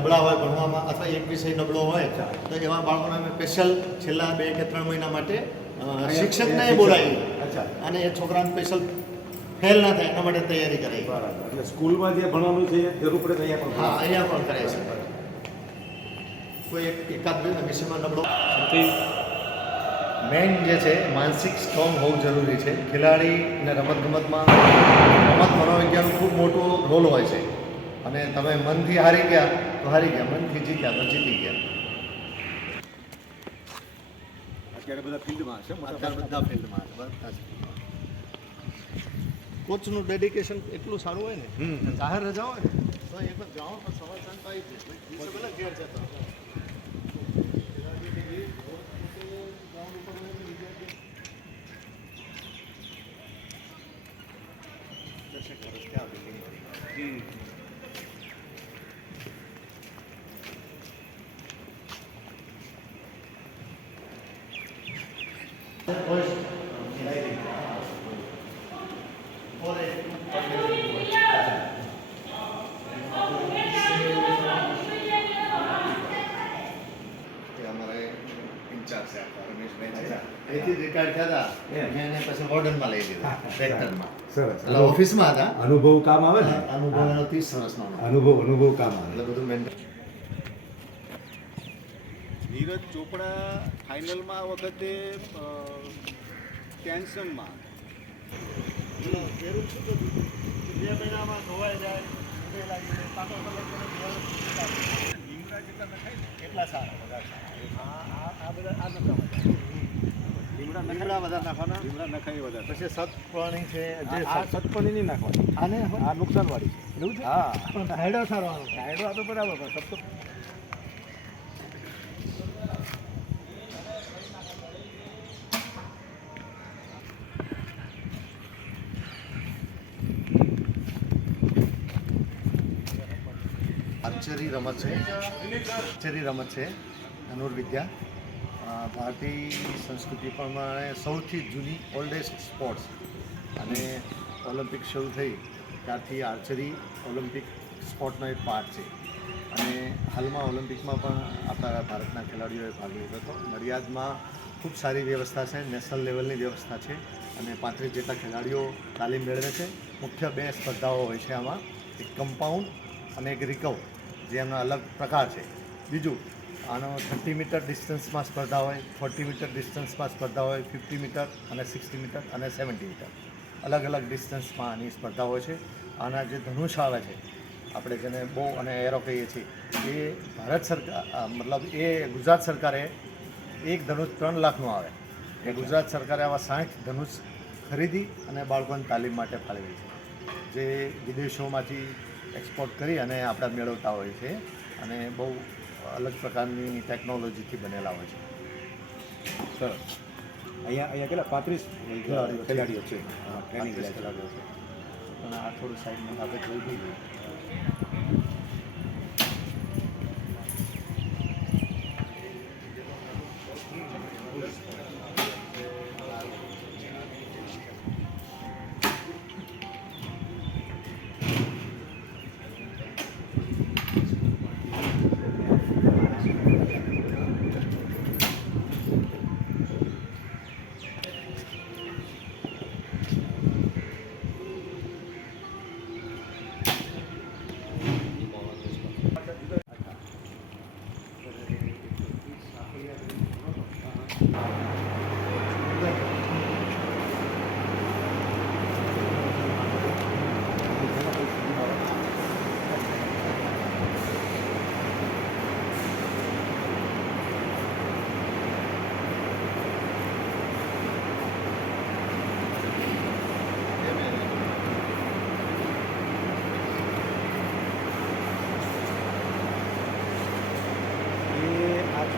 નબળા હોય ભણવામાં અથવા એક વિષય નબળો હોય તો એવા બાળકોને અમે સ્પેશિયલ છેલ્લા 2 કે 3 મહિના માટે શિક્ષકને બોલાવી અચ્છા. અને એ છોકરાને સ્પેશિયલ ફેલ ના થાય એના માટે તૈયારી કરાવી. બરાબર. એટલે સ્કૂલમાં જે ભણવાનું છે એ જરૂર પડે તો અહીંયા પણ હા, અહીંયા પણ કરે છે. કોઈ એકાદ વિષયમાં નબળો મેઇન જે છે માનસિક સ્ટ્રોંગ હોવું જરૂરી છે. ખેલાડી અને રમતગમતમાં રમત મનોવિજ્ઞાનનો ખૂબ મોટો રોલ હોય છે. અને તમે મનથી હારી ગયા તો હારી ગયા, મનથી જીત્યા તો જીતી ગયા. અત્યારે બધા ફિલ્ડમાં છે અત્યારે બધા ફિલ્ડમાં બધા કોચનું ડેડિકેશન એટલું સારું હોય ને જાહેર રજા હોય ને તો એક જ જાઓ પણ સવાર સાંજ તો આવી જ જાય. દિવસે ભલે ઘેર જતા હોય. દર્શક વર્ષ ત્યાં બિલ્ડિંગ બની. અહીંથી રિટાયર્ડ થયા હતા મેં એને પછી વોર્ડનમાં લઈ લીધા ટ્રેક્ટરમાં. સરસ એટલે ઓફિસમાં હતા. અનુભવ કામ આવે ને અનુભવ એનો 30 વર્ષનો અનુભવ કામ આવે. એટલે બધું મેન્ટેન. નીરજ ચોપડા ફાઇનલમાં આ વખતે ટેન્શનમાં પહેરું શું કીધું 2 મહિનામાં ધોવાઈ જાય બે લાગીને પાટો લીમડા જેટલા નખાય ને એટલા સારા વધારે સારા. આ બધા આ નખાવા લીમડા બધા નાખવાના. લીમડા નખાય વધારે પછી સતપણી છે જે આ સતપણી નહીં નાખવાની, આને આ નુકસાનવાળી છે. એવું છે. હા, પણ હાયડો સારો આવે. સાઈડો આ તો બરાબર પણ સબ તો આર્ચરી રમત છે ધનુર્વિદ્યા. ભારતીય સંસ્કૃતિ પ્રમાણે સૌથી જૂની ઓલ્ડેસ્ટ સ્પોર્ટ્સ અને ઓલિમ્પિક શરૂ થઈ ત્યારથી આર્ચરી ઓલિમ્પિક સ્પોર્ટનો એક પાર્ટ છે. અને હાલમાં ઓલિમ્પિકમાં પણ આપણા ભારતના ખેલાડીઓએ ભાગ લીધો હતો. નડિયાદમાં ખૂબ સારી વ્યવસ્થા છે, નેશનલ લેવલની વ્યવસ્થા છે અને 35 જેટલા ખેલાડીઓ તાલીમ મેળવે છે. મુખ્ય 2 સ્પર્ધાઓ હોય છે આમાં, એક કમ્પાઉન્ડ અને એક રિકવ, જે એમના અલગ પ્રકાર છે. બીજું આનો 30 મીટર ડિસ્ટન્સમાં સ્પર્ધા હોય, 40 મીટર ડિસ્ટન્સમાં સ્પર્ધા હોય, 50 મીટર અને 60 મીટર અને 70 મીટર અલગ અલગ ડિસ્ટન્સમાં આની સ્પર્ધા હોય છે. આના જે ધનુષ આવે છે આપણે જેને બો અને એરો કહીએ છીએ એ ભારત સરકાર મતલબ એ ગુજરાત સરકારે એક ધનુષ 3 લાખનું આવે એ ગુજરાત સરકારે આવા 60 ધનુષ ખરીદી અને બાળકોને તાલીમ માટે ફાળવી છે, જે વિદેશોમાંથી એક્સપોર્ટ કરી અને આપણા મેળવતા હોય છે અને બહુ અલગ પ્રકારની ટેકનોલોજીથી બનેલા હોય છે. સરસ. અહીંયા કેટલા 35 ખેલાડીઓ છે. હા, ટ્રેનિંગ ખેલાડીઓ છે. અને આ થોડું સાઈડમાં આપણે જોઈ દઈએ.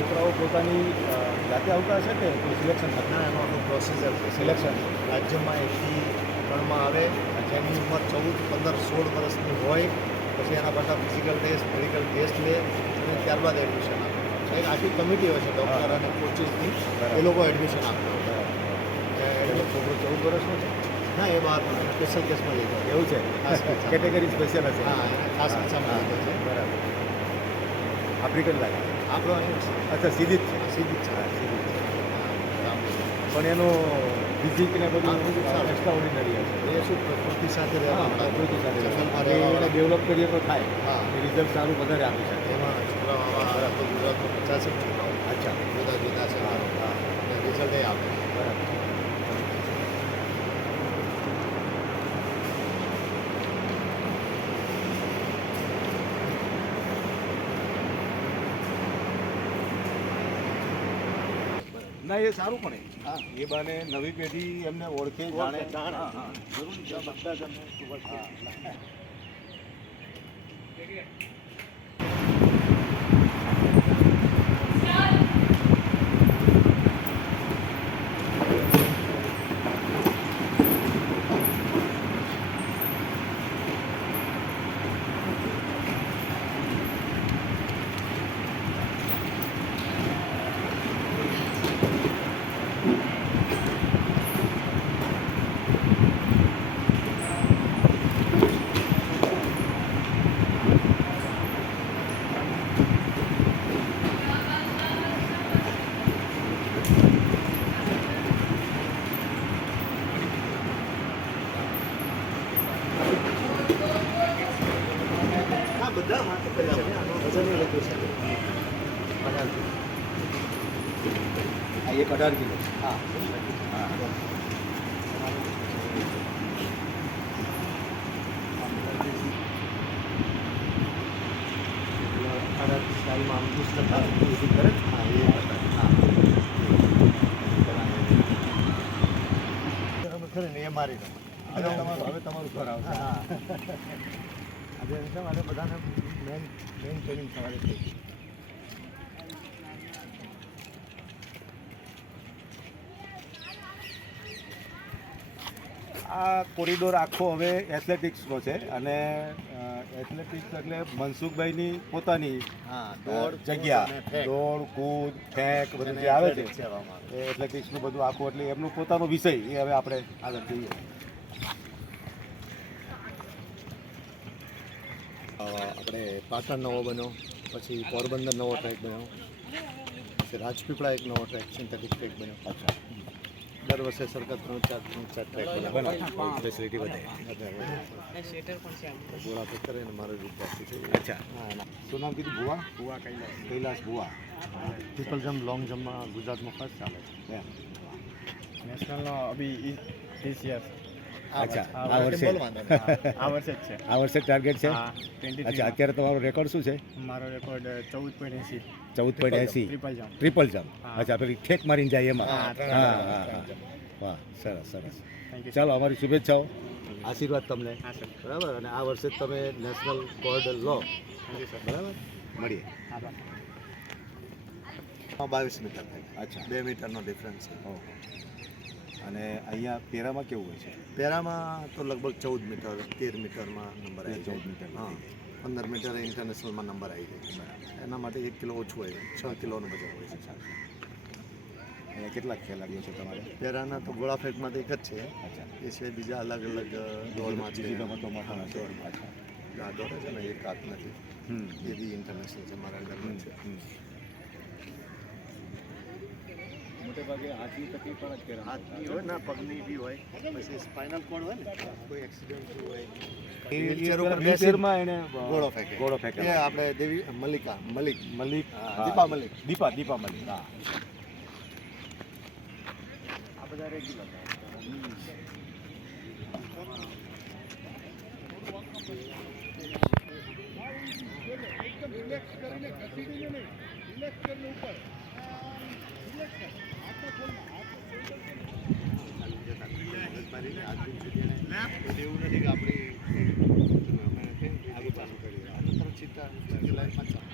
છોકરાઓ પોતાની જાતે આવતા હશે કે કોઈ સિલેક્શન ના, એનો આખું પ્રોસિજર છે. સિલેક્શન રાજ્યમાં 1થી 3માં આવે, જેની ઉંમર 14, 15, 16 વર્ષની હોય પછી એના બધા ફિઝિકલ ટેસ્ટ, મેડિકલ ટેસ્ટ લે અને ત્યારબાદ એડમિશન આપે. એક આખી કમિટી હોય છે ડૉક્ટર અને કોચિસની, એ લોકો એડમિશન આપે. છોકરો 14 વર્ષનો છે. ના, એ બહાર પણ સ્પેશિયલ કેસમાં લઈ જાય. એવું છે, ખાસ કેટેગરી સ્પેશિયલ હશે. હા, એને ખાસ કિસ્સામાં લીધો છે. બરાબર. આફ્રિકન લાગે. આપણો અહીં અચ્છા, સીધી જ છે. સીધી જ છે. હા, સીધી જ છે. હા, પણ એનું ફિઝિક ને બધું હા, એક્સ્ટ્રા ઓર્ડિનરી હશે. એ શું પ્રકૃતિ સાથે હા, રહેવા પ્રકૃતિ સાથે જંગલમાં એને રહેવા. ડેવલપ કરીએ તો થાય. હા. એ રિઝલ્ટ સારું વધારે આપી શકે. એમાં છોકરાઓ આવા તો ગુજરાતમાં 50 છોકરાઓ અચ્છા, જુદા જુદા છે. હા, હા, અને રિઝલ્ટ એ આપે. બરાબર. ના એ સારું પણ એ બાને નવી પેઢી એમને ઓળખે જાણે જાણે. હા, હા, જરૂરી છે. બધા જ અમને ખબર છે. હા. હા બધા માટે કરી શકે આનો વજન લખ્યું છે 18 કિલો. આ એક 18 કિલો હા હા સ્ટાઇલમાં આમ પુસ્તક આવે એ રીતે કરે ને? હા એ બતાવે. હા અમે ખરી ને એ મારી દો. હવે તમારું ઘર આવશે હા આજે એમ છે મારે બધાને મેન ટ્રેનિંગ સવારે થઈ ગઈ. આ કોરિડોર આખો હવે એથ્લેટિક્સનો છે અને એથ્લેટિક્સ એટલે મનસુખભાઈની પોતાની હા જગ્યા અને ફેંક. દોડ કૂદ ફેંક બધું અને જે આવે છે athletics કહેવામાં આવે. એ એથ્લેટિક્સનું બધું આખું એટલે એમનો પોતાનો વિષય એ હવે આપણે આગળ જઈએ. આપણે પાટણ નવો બન્યો, પછી પોરબંદર નવો ટ્રેક બન્યો, પછી રાજપીપળા એક નવો ટ્રેક સિન્થેટિક ટ્રેક બન્યો. અચ્છા દર વર્ષે સરકાર 3-4 ટ્રેક બનાવે. ફેસિલિટી વધે. ગોળા ફેંક કરે ને મારો વિદ્યાર્થી છે. અચ્છા હા શું નામ કીધું ભુવા ભુવા કૈલાસ. કૈલાસ ભુવા ટ્રિપલ જમ્પ લોંગ જમ્પમાં ગુજરાતમાં ફર્સ્ટ ચાલે છે. એમ. નેશનલનો અભી this year. અચ્છા આ આ વર્ષે વર્ષે બોલ વાંધો નહીં. આ વર્ષે જ છે. આ વર્ષે ટાર્ગેટ છે હા 23 અચ્છા અત્યારે તમારો રેકોર્ડ શું છે મારો record 14.80 14.80 triple jump. Triple jump હા. અચ્છા પેલી ઠેક મારીને જાય એમાં હા, હા ત્રણ હા જણ. હા વાહ સરસ સરસ થેન્ક યુ. ચાલો અમારી શુભેચ્છાઓ આશીર્વાદ તમને હા સર. બરાબર અને આ વર્ષે તમે નેશનલ ગોલ્ડ લો થેન્ક યુ સર. બરાબર મળીએ આભાર. 22 મીટર થાય. અચ્છા 2 મીટરનો ડિફરન્સ છે. ઓહો અને અહીંયા પેરામાં કેવું હોય છે પેરામાં તો લગભગ 14 મીટર 13 મીટરમાં નંબર આવી 14 જાય. મીટરમાં હા 15 મીટરે ઇન્ટરનેશનલમાં નંબર આવી જાય. એના માટે 1 કિલો ઓછું હોય 6 કિલોનું વજન હોય છે. અચ્છા અહીંયા કેટલા ખેલાડીઓ છે તમારે પેરાના તો ગોળા ફેંકમાં તો એક જ છે. અચ્છા એ છે બીજા અલગ અલગ દોડમાં છે. બીજી રમતોમાં પણ હશે દોડમાં. અચ્છા આ દોડે છે ને એક હાથ નથી હમ એ બી ઇન્ટરનેશનલ છે મારા અંડરમાં છે. મોટે ભાગે હાથની તકલીફ પણ જ કહેવાય. હાથની હોય ને પગની બી હોય પછી સ્પાઇનલ કોર્ડ હોય ને કોઈ એક્સિડન્ટ થયું હોય એ wheelchair ઉપર બેસી વ્હીલચેરમાં એને ગોળો ફેંકે. ગોળો ફેંકે એ આપણે દેવી મલિક મલિક હા, હા. દીપા મલિક. દીપા મલિક હા આ બધા રેગ્યુલર. એવું નથી કે આપણી અમે આગળ પાછું કરીએ આનું તરફ સીધા લાઈનમાં ચાલે.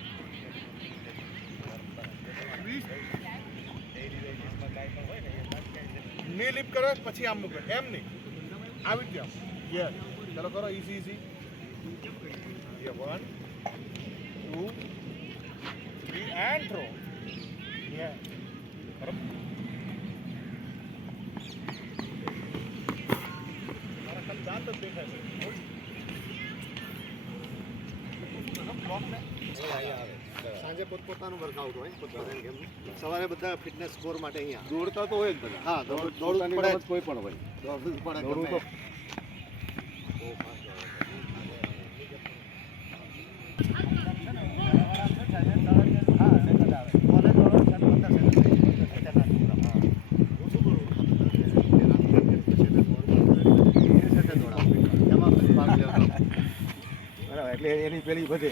ની લિપ કરો પછી આમ મૂકો એમ નહીં આવી જ યસ ચલો કરો ઈઝી ઈઝી યે 1 2 3 એન્ડ થ્રો યે મારા ખાલી દાંત જ દેખાય છે સાંજે પોતપોતાનું વર્કઆઉટ હોય પોતપોતાની ગેમનું. સવારે બધા ફિટનેસ સ્કોર માટે અહીંયા દોડતા તો હોય જ બધા હા દોડવું દોડવાની પડે રમત કોઈ પણ હોય દોડવું જ પડે દોડવું તો ગમે. બરાબર એટલે એની પેલી વધે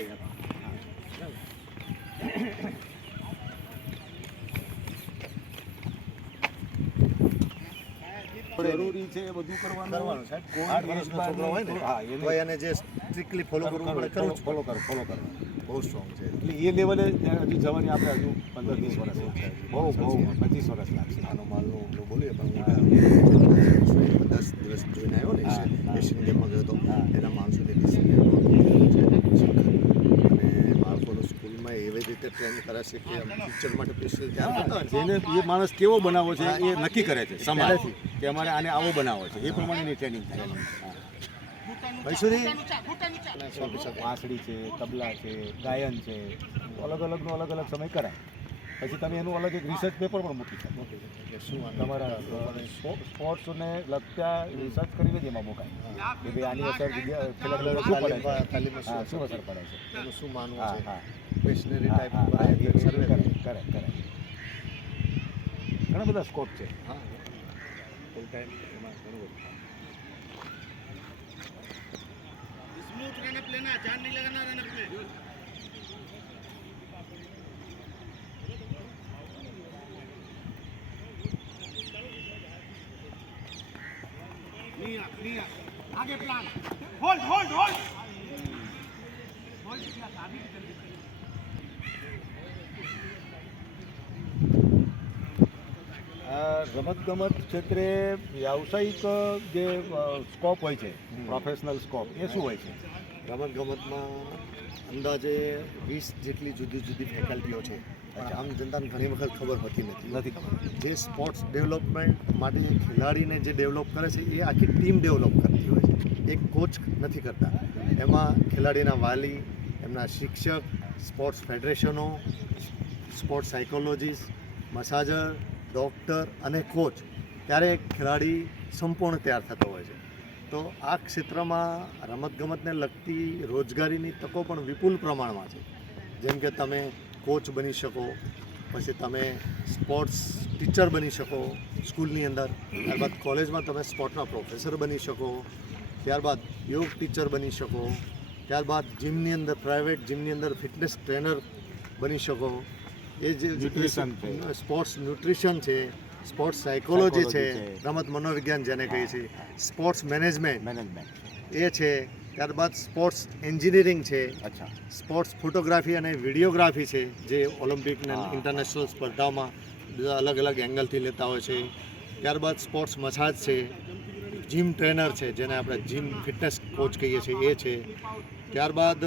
જરૂરી છે એ બધું કરવાનું સાહેબ. કોઈ 8 વર્ષનો છોકરો હોય ને હા, એને તો એને જે સ્ટ્રિક્ટલી ફોલો કરવું પડે કરવું જ ફોલો પડે. કરો બહુ સ્ટ્રોંગ છે. એટલે એ લેવલે હજી જવાની આપણે હજુ 15-20 વર્ષ છે. બહુ 25 વર્ષ લાગશે. આનો માલનું પેલું બોલીએ પણ હું 10 દિવસ જોઈને આવ્યો ને એશિયન ગેમમાં ગયો હતો એના માણસોની ડિસિપ્લિન અને બાળકોનું સ્કૂલમાં એવી રીતે ટ્રેન કરે છે કે ફ્યુચર માટે સ્પેશિયલ તૈયાર કરતા હોય ને. જેને એ માણસ કેવો બનાવો છે એ નક્કી કરે છે સમાજ કે અમારે આને આવો બનાવો છે એ પ્રમાણેની ટ્રેનિંગ થાય. મૈસૂરી વાંસળી છે, તબલા છે, ગાયન છે, અલગ અલગનો અલગ અલગ સમય કરાય. પછી તમે એનું અલગ એક રિસર્ચ પેપર પણ મૂકી શકો. એટલે શું તમારા સ્પોર્ટ્સને લગતા રિસર્ચ કરીને જ એમાં મુકાય કે ભાઈ આની અસર ખેલાડીઓને શું પડે છે, તાલીમમાં હા, શું અસર પડે છે. એનું શું માનવું હા, છે હા. પેશનરી હા, ટાઈપ હા, હા, એ સર્વે કરે. ઘણા બધા સ્કોપ છે. હા ફૂલ ટાઈમ એમાં ઘણું બધું. आगे प्लान होल्ड होल्ड होल्ड રમતગમત ક્ષેત્રે વ્યાવસાયિક જે સ્કોપ હોય છે, પ્રોફેશનલ સ્કોપ, એ શું હોય છે? રમતગમતમાં અંદાજે 20 જેટલી જુદી જુદી ફેકલ્ટીઓ છે. આમ જનતાને ઘણી વખત ખબર હોતી નથી. ખબર. જે સ્પોર્ટ્સ ડેવલપમેન્ટ માટે ખેલાડીને જે ડેવલપ કરે છે એ આખી ટીમ ડેવલપ કરતી હોય છે. એક કોચ નથી કરતા. એમાં ખેલાડીના વાલી, એમના શિક્ષક, સ્પોર્ટ્સ ફેડરેશનો, સ્પોર્ટ્સ સાયકોલોજીસ્ટ, મસાજર, ડૉક્ટર અને કોચ, ત્યારે એક ખેલાડી સંપૂર્ણ તૈયાર થતો હોય છે. તો આ ક્ષેત્રમાં રમતગમતને લગતી રોજગારીની તકો પણ વિપુલ પ્રમાણમાં છે. જેમ કે તમે કોચ બની શકો, પછી તમે સ્પોર્ટ્સ ટીચર બની શકો સ્કૂલની અંદર, ત્યારબાદ કોલેજમાં તમે સ્પોર્ટના પ્રોફેસર બની શકો, ત્યારબાદ યોગ ટીચર બની શકો, ત્યારબાદ જીમની અંદર, પ્રાઇવેટ જીમની અંદર ફિટનેસ ટ્રેનર બની શકો. એ જે ન્યુટ્રિશન છે. સ્પોર્ટ્સ ન્યુટ્રિશન છે, સ્પોર્ટ્સ સાયકોલોજી છે, સાયકોલોજી છે. રમત મનોવિજ્ઞાન જેને કહીએ છીએ, સ્પોર્ટ્સ મેનેજમેન્ટ મેનેજમેન્ટ. એ છે, ત્યારબાદ સ્પોર્ટ્સ એન્જિનિયરિંગ છે, અચ્છા. સ્પોર્ટ્સ ફોટોગ્રાફી અને વિડીયોગ્રાફી છે, જે ઓલિમ્પિક અને હા. ઇન્ટરનેશનલ સ્પર્ધાઓમાં બધા અલગ અલગ એંગલથી લેતા હોય છે. ત્યારબાદ સ્પોર્ટ્સ મસાજ છે, જીમ ટ્રેનર છે, જેને આપણે જીમ ફિટનેસ કોચ કહીએ છીએ, એ છે. ત્યારબાદ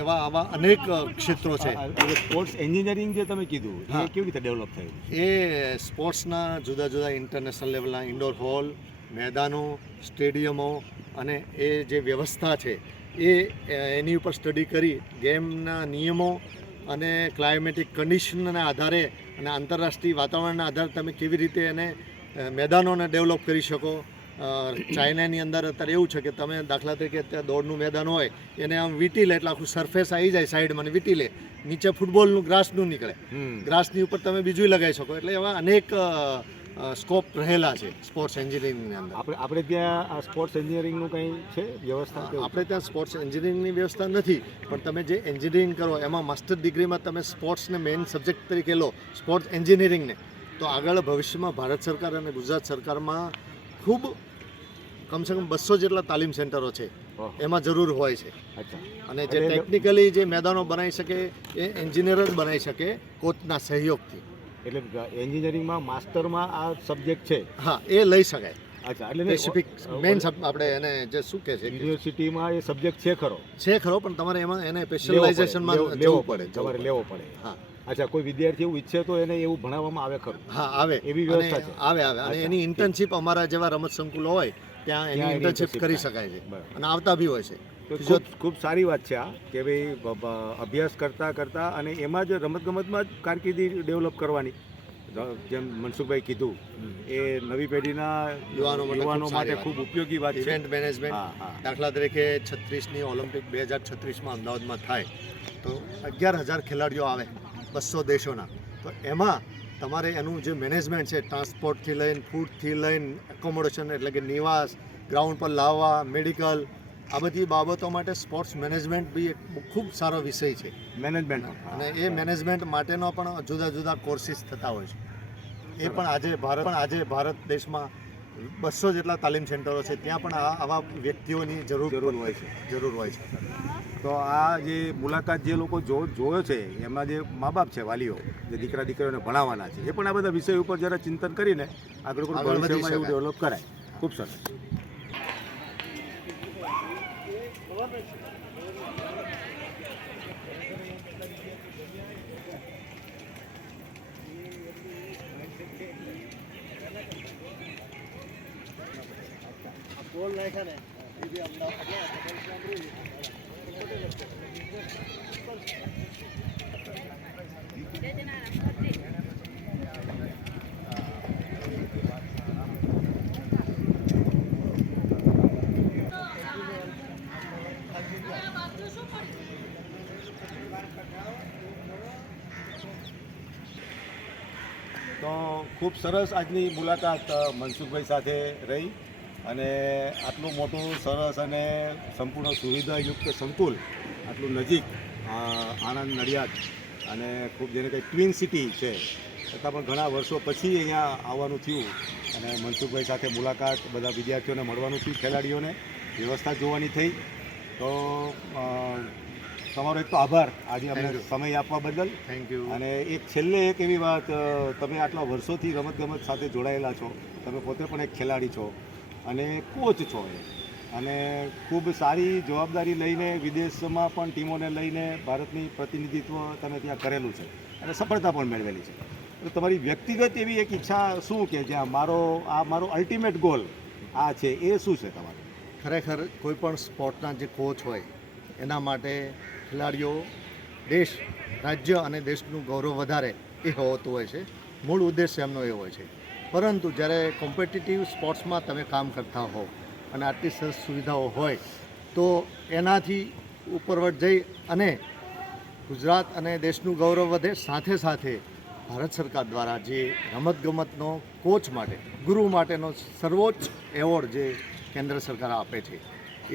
એવા આવા અનેક ક્ષેત્રો છે. સ્પોર્ટ્સ એન્જિનિયરિંગ જે તમે કીધું એ હા. કેવી રીતે ડેવલપ થયું? એ સ્પોર્ટ્સના જુદા જુદા ઇન્ટરનેશનલ લેવલના ઇન્ડોર હોલ, મેદાનો, સ્ટેડિયમો અને એ જે વ્યવસ્થા છે એની ઉપર સ્ટડી કરી ગેમના નિયમો અને ક્લાઇમેટિક કન્ડિશનના આધારે અને આંતરરાષ્ટ્રીય વાતાવરણના આધારે તમે કેવી રીતે એને મેદાનોને ડેવલપ કરી શકો. ચાઇનાની અંદર અત્યારે એવું છે કે તમે દાખલા તરીકે ત્યાં દોડનું મેદાન હોય એને આમ વીંટી લે એટલે આખું સરફેસ આવી જાય સાઈડમાં, વીંટી લે, નીચે ફૂટબોલનું ગ્રાસનું નીકળે, ગ્રાસની ઉપર તમે બીજું લગાવી શકો. એટલે એવા અનેક સ્કોપ રહેલા છે સ્પોર્ટ્સ એન્જિનિયરિંગની અંદર. આપણે ત્યાં આ સ્પોર્ટ્સ એન્જિનિયરિંગનું કંઈ છે વ્યવસ્થા? કેવું? આપણે ત્યાં સ્પોર્ટ્સ એન્જિનિયરિંગની વ્યવસ્થા નથી, પણ તમે જે એન્જિનિયરિંગ કરો એમાં માસ્ટર ડિગ્રીમાં તમે સ્પોર્ટ્સને મેઇન સબ્જેક્ટ તરીકે લો, સ્પોર્ટ્સ એન્જિનિયરિંગને, તો આગળ ભવિષ્યમાં ભારત સરકાર અને ગુજરાત સરકારમાં ખૂબ કમસે કમ 200 જેટલા તાલીમ સેન્ટરો છે, ઓહો. એમાં જરૂર હોય છે. અચ્છા. અને જે એટલે- ટેકનિકલી જે મેદાનો બનાવી શકે એ એન્જિનિયર જ બનાવી શકે કોચના સહયોગથી. એટલે એન્જિનિયરિંગમાં માસ્ટરમાં આ સબ્જેક્ટ છે. હા, એ લઈ શકાય. અચ્છા. એટલે સ્પેસિફિક મેઇન આપણે એને જે શું કહે છે યુનિવર્સિટીમાં એ સબ્જેક્ટ છે ખરો? છે ખરો, પણ તમારે એમાં એને સ્પેશિયલાઇઝેશનમાં જવું પડે. તમારે લેવો પડે. હા અચ્છા. કોઈ વિદ્યાર્થી એવું ઈચ્છે તો એને એવું ભણાવવામાં આવે ખરું? હા, આવે એવી અને વ્યવસ્થા છે? આવે અને અચ્છા. એની ઇન્ટર્નશીપ અમારા જેવા રમત સંકુલો હોય ત્યાં એની એની ઇન્ટર્નશીપ internship કરી થાય. શકાય છે બરાબર. અને આવતા બી હોય છે. તો ખૂબ સારી વાત છે આ, કે ભાઈ અભ્યાસ કરતાં અને એમાં જ રમતગમતમાં જ કારકિર્દી ડેવલપ કરવાની. જેમ મનસુખભાઈ કીધું એ નવી પેઢીના યુવાનો માટે ખૂબ ઉપયોગી વાત છે. ઇવેન્ટ મેનેજમેન્ટ, હા, હા. દાખલા તરીકે 36ની ઓલિમ્પિક 2036માં અમદાવાદમાં થાય તો 11,000 ખેલાડીઓ આવે 200 દેશોના. તો એમાં તમારે એનું જે મેનેજમેન્ટ છે, ટ્રાન્સપોર્ટથી લઈને, ફૂડથી લઈને, એકોમોડેશન એટલે કે નિવાસ, ગ્રાઉન્ડ પર લાવવા, મેડિકલ, આ બધી બાબતો માટે સ્પોર્ટ્સ મેનેજમેન્ટ બી એક ખૂબ સારો વિષય છે. મેનેજમેન્ટ. અને એ મેનેજમેન્ટ માટેનો પણ જુદા જુદા કોર્સિસ થતા હોય છે. એ પણ આજે ભારત દેશમાં 200 જેટલા તાલીમ સેન્ટરો છે, ત્યાં પણ આવા વ્યક્તિઓની જરૂર હોય છે. તો આ જે મુલાકાત જે લોકો જોયો છે એમના જે મા બાપ છે, વાલીઓ જે દીકરા દીકરીઓને ભણાવવાના છે, એ પણ આ બધા વિષય ઉપર જરા ચિંતન કરીને આગળ ભવિષ્યમાં એવું ડેવલપ કરાય. ખૂબ સરસ. તો ખૂબ સરસ આજની મુલાકાત મનસુખભાઈ સાથે રહી અને આટલું મોટું સરસ અને સંપૂર્ણ સુવિધાયુક્ત સંકુલ આટલું નજીક આણંદ નડિયાદ અને ખૂબ જેને કંઈ ટ્વિન સિટી છે છતાં પણ ઘણા વર્ષો પછી અહીંયા આવવાનું થયું અને મનસુખભાઈ સાથે મુલાકાત બધા વિદ્યાર્થીઓને મળવાનું થયું, ખેલાડીઓને વ્યવસ્થા જોવાની થઈ. તો તમારો એક તો આભાર આજે અમને સમય આપવા બદલ. Thank you. અને એક છેલ્લે એક એવી વાત, તમે આટલા વર્ષોથી રમતગમત સાથે જોડાયેલા છો, તમે પોતે પણ એક ખેલાડી છો અને કોચ છો, અને ખૂબ સારી જવાબદારી લઈને વિદેશમાં પણ ટીમોને લઈને ભારતની પ્રતિનિધિત્વ તમે ત્યાં કરેલું છે અને સફળતા પણ મેળવેલી છે. તો તમારી વ્યક્તિગત એવી એક ઈચ્છા શું કે જ્યાં મારો અલ્ટિમેટ ગોલ આ છે, એ શું છે તમારું? ખરેખર કોઈ પણ સ્પોર્ટના જે કોચ હોય એના માટે ખેલાડીઓ દેશ, રાજ્ય અને દેશનું ગૌરવ વધારે એ હોતું હોય છે. મૂળ ઉદ્દેશ્ય એમનો એ હોય છે. પરંતુ જ્યારે કોમ્પિટિટિવ સ્પોર્ટ્સમાં તમે કામ કરતા હો અને આટલી સરસ સુવિધાઓ હોય તો એનાથી ઉપરવટ જઈ અને ગુજરાત અને દેશનું ગૌરવ વધે. સાથે સાથે ભારત સરકાર દ્વારા જે રમતગમતનો કોચ માટે, ગુરુ માટેનો સર્વોચ્ચ એવોર્ડ જે કેન્દ્ર સરકાર આપે છે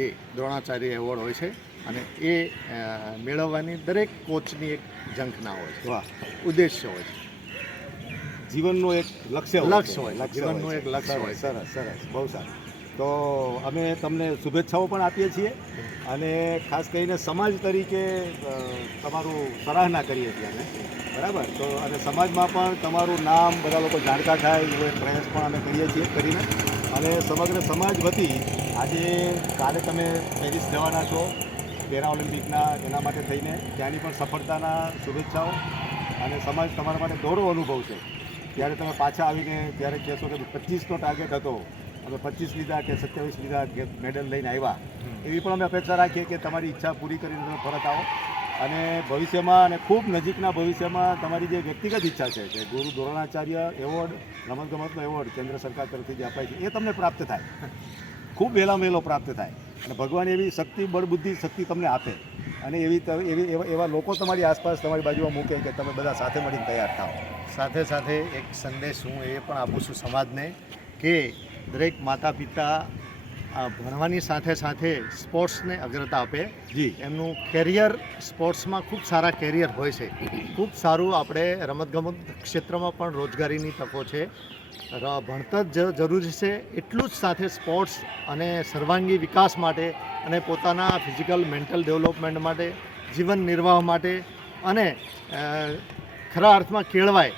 એ દ્રોણાચાર્ય એવોર્ડ હોય છે અને એ મેળવવાની દરેક કોચની એક ઝંખના હોય છે, વાહ, ઉદ્દેશ્ય હોય છે, જીવનનું એક લક્ષ્ય જીવનનું એક લક્ષ્ય હોય. સરસ સરસ, બહુ સારું. તો અમે તમને શુભેચ્છાઓ પણ આપીએ છીએ અને ખાસ કરીને સમાજ તરીકે તમારું સરાહના કરીએ છીએ અમે, બરાબર. તો અને સમાજમાં પણ તમારું નામ બધા લોકો જાણતા થાય એવો એક પ્રયાસ પણ અમે કરીએ છીએ કરીને, અને સમગ્ર સમાજ વતી આજે કાલે તમે પેરિસ જવાના છો પેરા ઓલિમ્પિકના, એના માટે થઈને ત્યાંની પણ સફળતાના શુભેચ્છાઓ. અને સમાજ તમારા માટે દોરો અનુભવ છે. ત્યારે તમે પાછા આવીને ત્યારે કહેશો કે 25નો ટાર્ગેટ હતો, અમે 25 લીધા કે 27 લીધા કે મેડલ લઈને આવ્યા, એવી પણ અમે અપેક્ષા રાખીએ કે તમારી ઈચ્છા પૂરી કરીને તમે પરત આવો અને ભવિષ્યમાં અને ખૂબ નજીકના ભવિષ્યમાં તમારી જે વ્યક્તિગત ઈચ્છા છે કે ગુરુ દ્રોણાચાર્ય એવોર્ડ, રમતગમતનો એવોર્ડ કેન્દ્ર સરકાર તરફથી જે અપાય છે એ તમને પ્રાપ્ત થાય, ખૂબ વહેલામાં વહેલો પ્રાપ્ત થાય અને ભગવાન એવી શક્તિ, બળ, બુદ્ધિ શક્તિ તમને આપે અને એવા લોકો તમારી આસપાસ તમારી બાજુમાં મૂકે કે તમે બધા સાથે મળીને તૈયાર થાઓ. સાથે સાથે એક સંદેશ હું એ પણ આપું છું સમાજને કે દરેક માતા પિતા ભણવાની સાથે સાથે સ્પોર્ટ્સને અગ્રતા આપે. જી. એમનું કેરિયર સ્પોર્ટ્સમાં ખૂબ સારા કેરિયર હોય છે. ખૂબ સારું આપણે રમતગમત ક્ષેત્રમાં પણ રોજગારીની તકો છે. ભણતર જરૂરી છે, એટલું જ સાથે સ્પોર્ટ્સ અને સર્વાંગી વિકાસ માટે અને પોતાના ફિઝિકલ મેન્ટલ ડેવલપમેન્ટ માટે, જીવન નિર્વાહ માટે અને ખરા અર્થમાં કેળવાય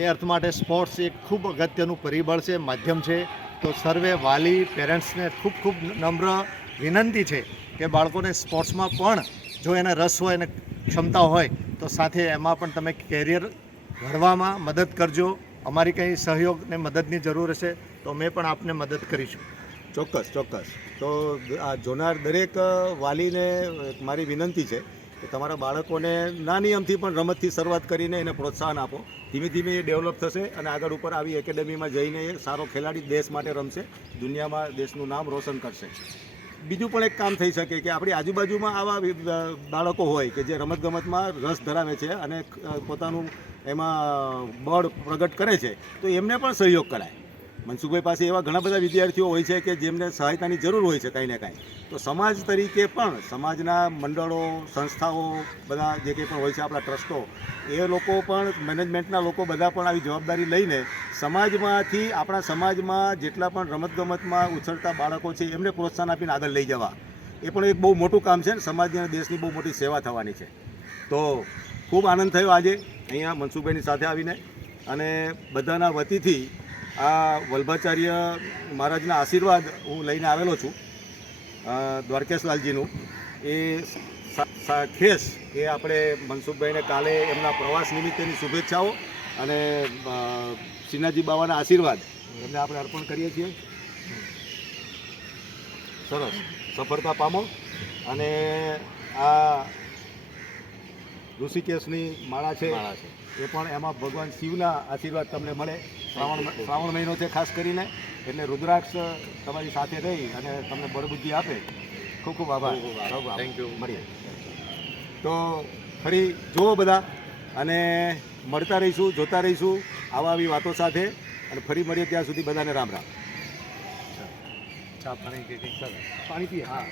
એ અર્થ માટે સ્પોર્ટ્સ એક ખૂબ અગત્યનું પરિબળ છે, માધ્યમ છે. તો સર્વે વાલી પેરેન્ટ્સને ખૂબ ખૂબ નમ્ર વિનંતી છે કે બાળકોને સ્પોર્ટ્સમાં પણ જો એને રસ હોય અને ક્ષમતા હોય તો સાથે એમાં પણ તમે કેરિયર ઘડવામાં મદદ કરજો. અમારી કંઈ સહયોગ ને મદદની જરૂર હશે તો અમે પણ આપને મદદ કરીશું. ચોક્કસ ચોક્કસ. તો આ જોનાર દરેક વાલીને મારી વિનંતી છે કે તમારા બાળકોને નાની અમથી પણ રમતથી શરૂઆત કરીને એને પ્રોત્સાહન આપો. ધીમે ધીમે એ ડેવલપ થશે અને આગળ ઉપર આવી એકેડેમીમાં જઈને એ સારો ખેલાડી દેશ માટે રમશે, દુનિયામાં દેશનું નામ રોશન કરશે. બીજું પણ એક કામ થઈ શકે કે આપણી આજુબાજુમાં આવા બાળકો હોય કે જે રમતગમતમાં રસ ધરાવે છે અને પોતાનું એમાં બળ પ્રગટ કરે છે, તો એમને પણ સહયોગ કરાય. મનસુખભાઈ પાસે એવા ઘણા બધા વિદ્યાર્થીઓ હોય છે કે જેમને સહાયતાની જરૂર હોય છે કાંઈ ને કાંઈ, તો સમાજ તરીકે પણ સમાજના મંડળો સંસ્થાઓ બધા જે કંઈ પણ હોય છે આપણા ટ્રસ્ટો એ લોકો પણ મેનેજમેન્ટના લોકો બધા પણ આવી જવાબદારી લઈને સમાજમાંથી આપણા સમાજમાં જેટલા પણ રમતગમતમાં ઉછળતા બાળકો છે એમને પ્રોત્સાહન આપીને આગળ લઈ જવા એ પણ એક બહુ મોટું કામ છે ને સમાજની અને દેશની બહુ મોટી સેવા થવાની છે. તો ખૂબ આનંદ થયો આજે અહીંયા મનસુખભાઈની સાથે આવીને અને બધાના વતીથી આ વલ્ભાચાર્ય મહારાજના આશીર્વાદ હું લઈને આવેલો છું દ્વારકેશલાલજીનું એ ખેસ એ આપણે મનસુખભાઈને કાલે એમના પ્રવાસ નિમિત્તેની શુભેચ્છાઓ અને શ્રીનાથજી બાવાના આશીર્વાદ એમને આપણે અર્પણ કરીએ છીએ. સરસ સફળતા પામો અને આ ઋષિકેશની માળા છે એ પણ એમાં ભગવાન શિવના આશીર્વાદ તમને મળે. શ્રાવણ મહિનો છે ખાસ કરીને એટલે રુદ્રાક્ષ તમારી સાથે રહી અને તમને બળબુદ્ધિ આપે. ખૂબ ખૂબ આભાર. Thank you. મળીએ તો ફરી જુઓ બધા અને મળતા રહીશું જોતા રહીશું આવા આવી વાતો સાથે અને ફરી મળીએ ત્યાં સુધી બધાને રામ રામ. ચા પાણી પાણી પીએ. હા.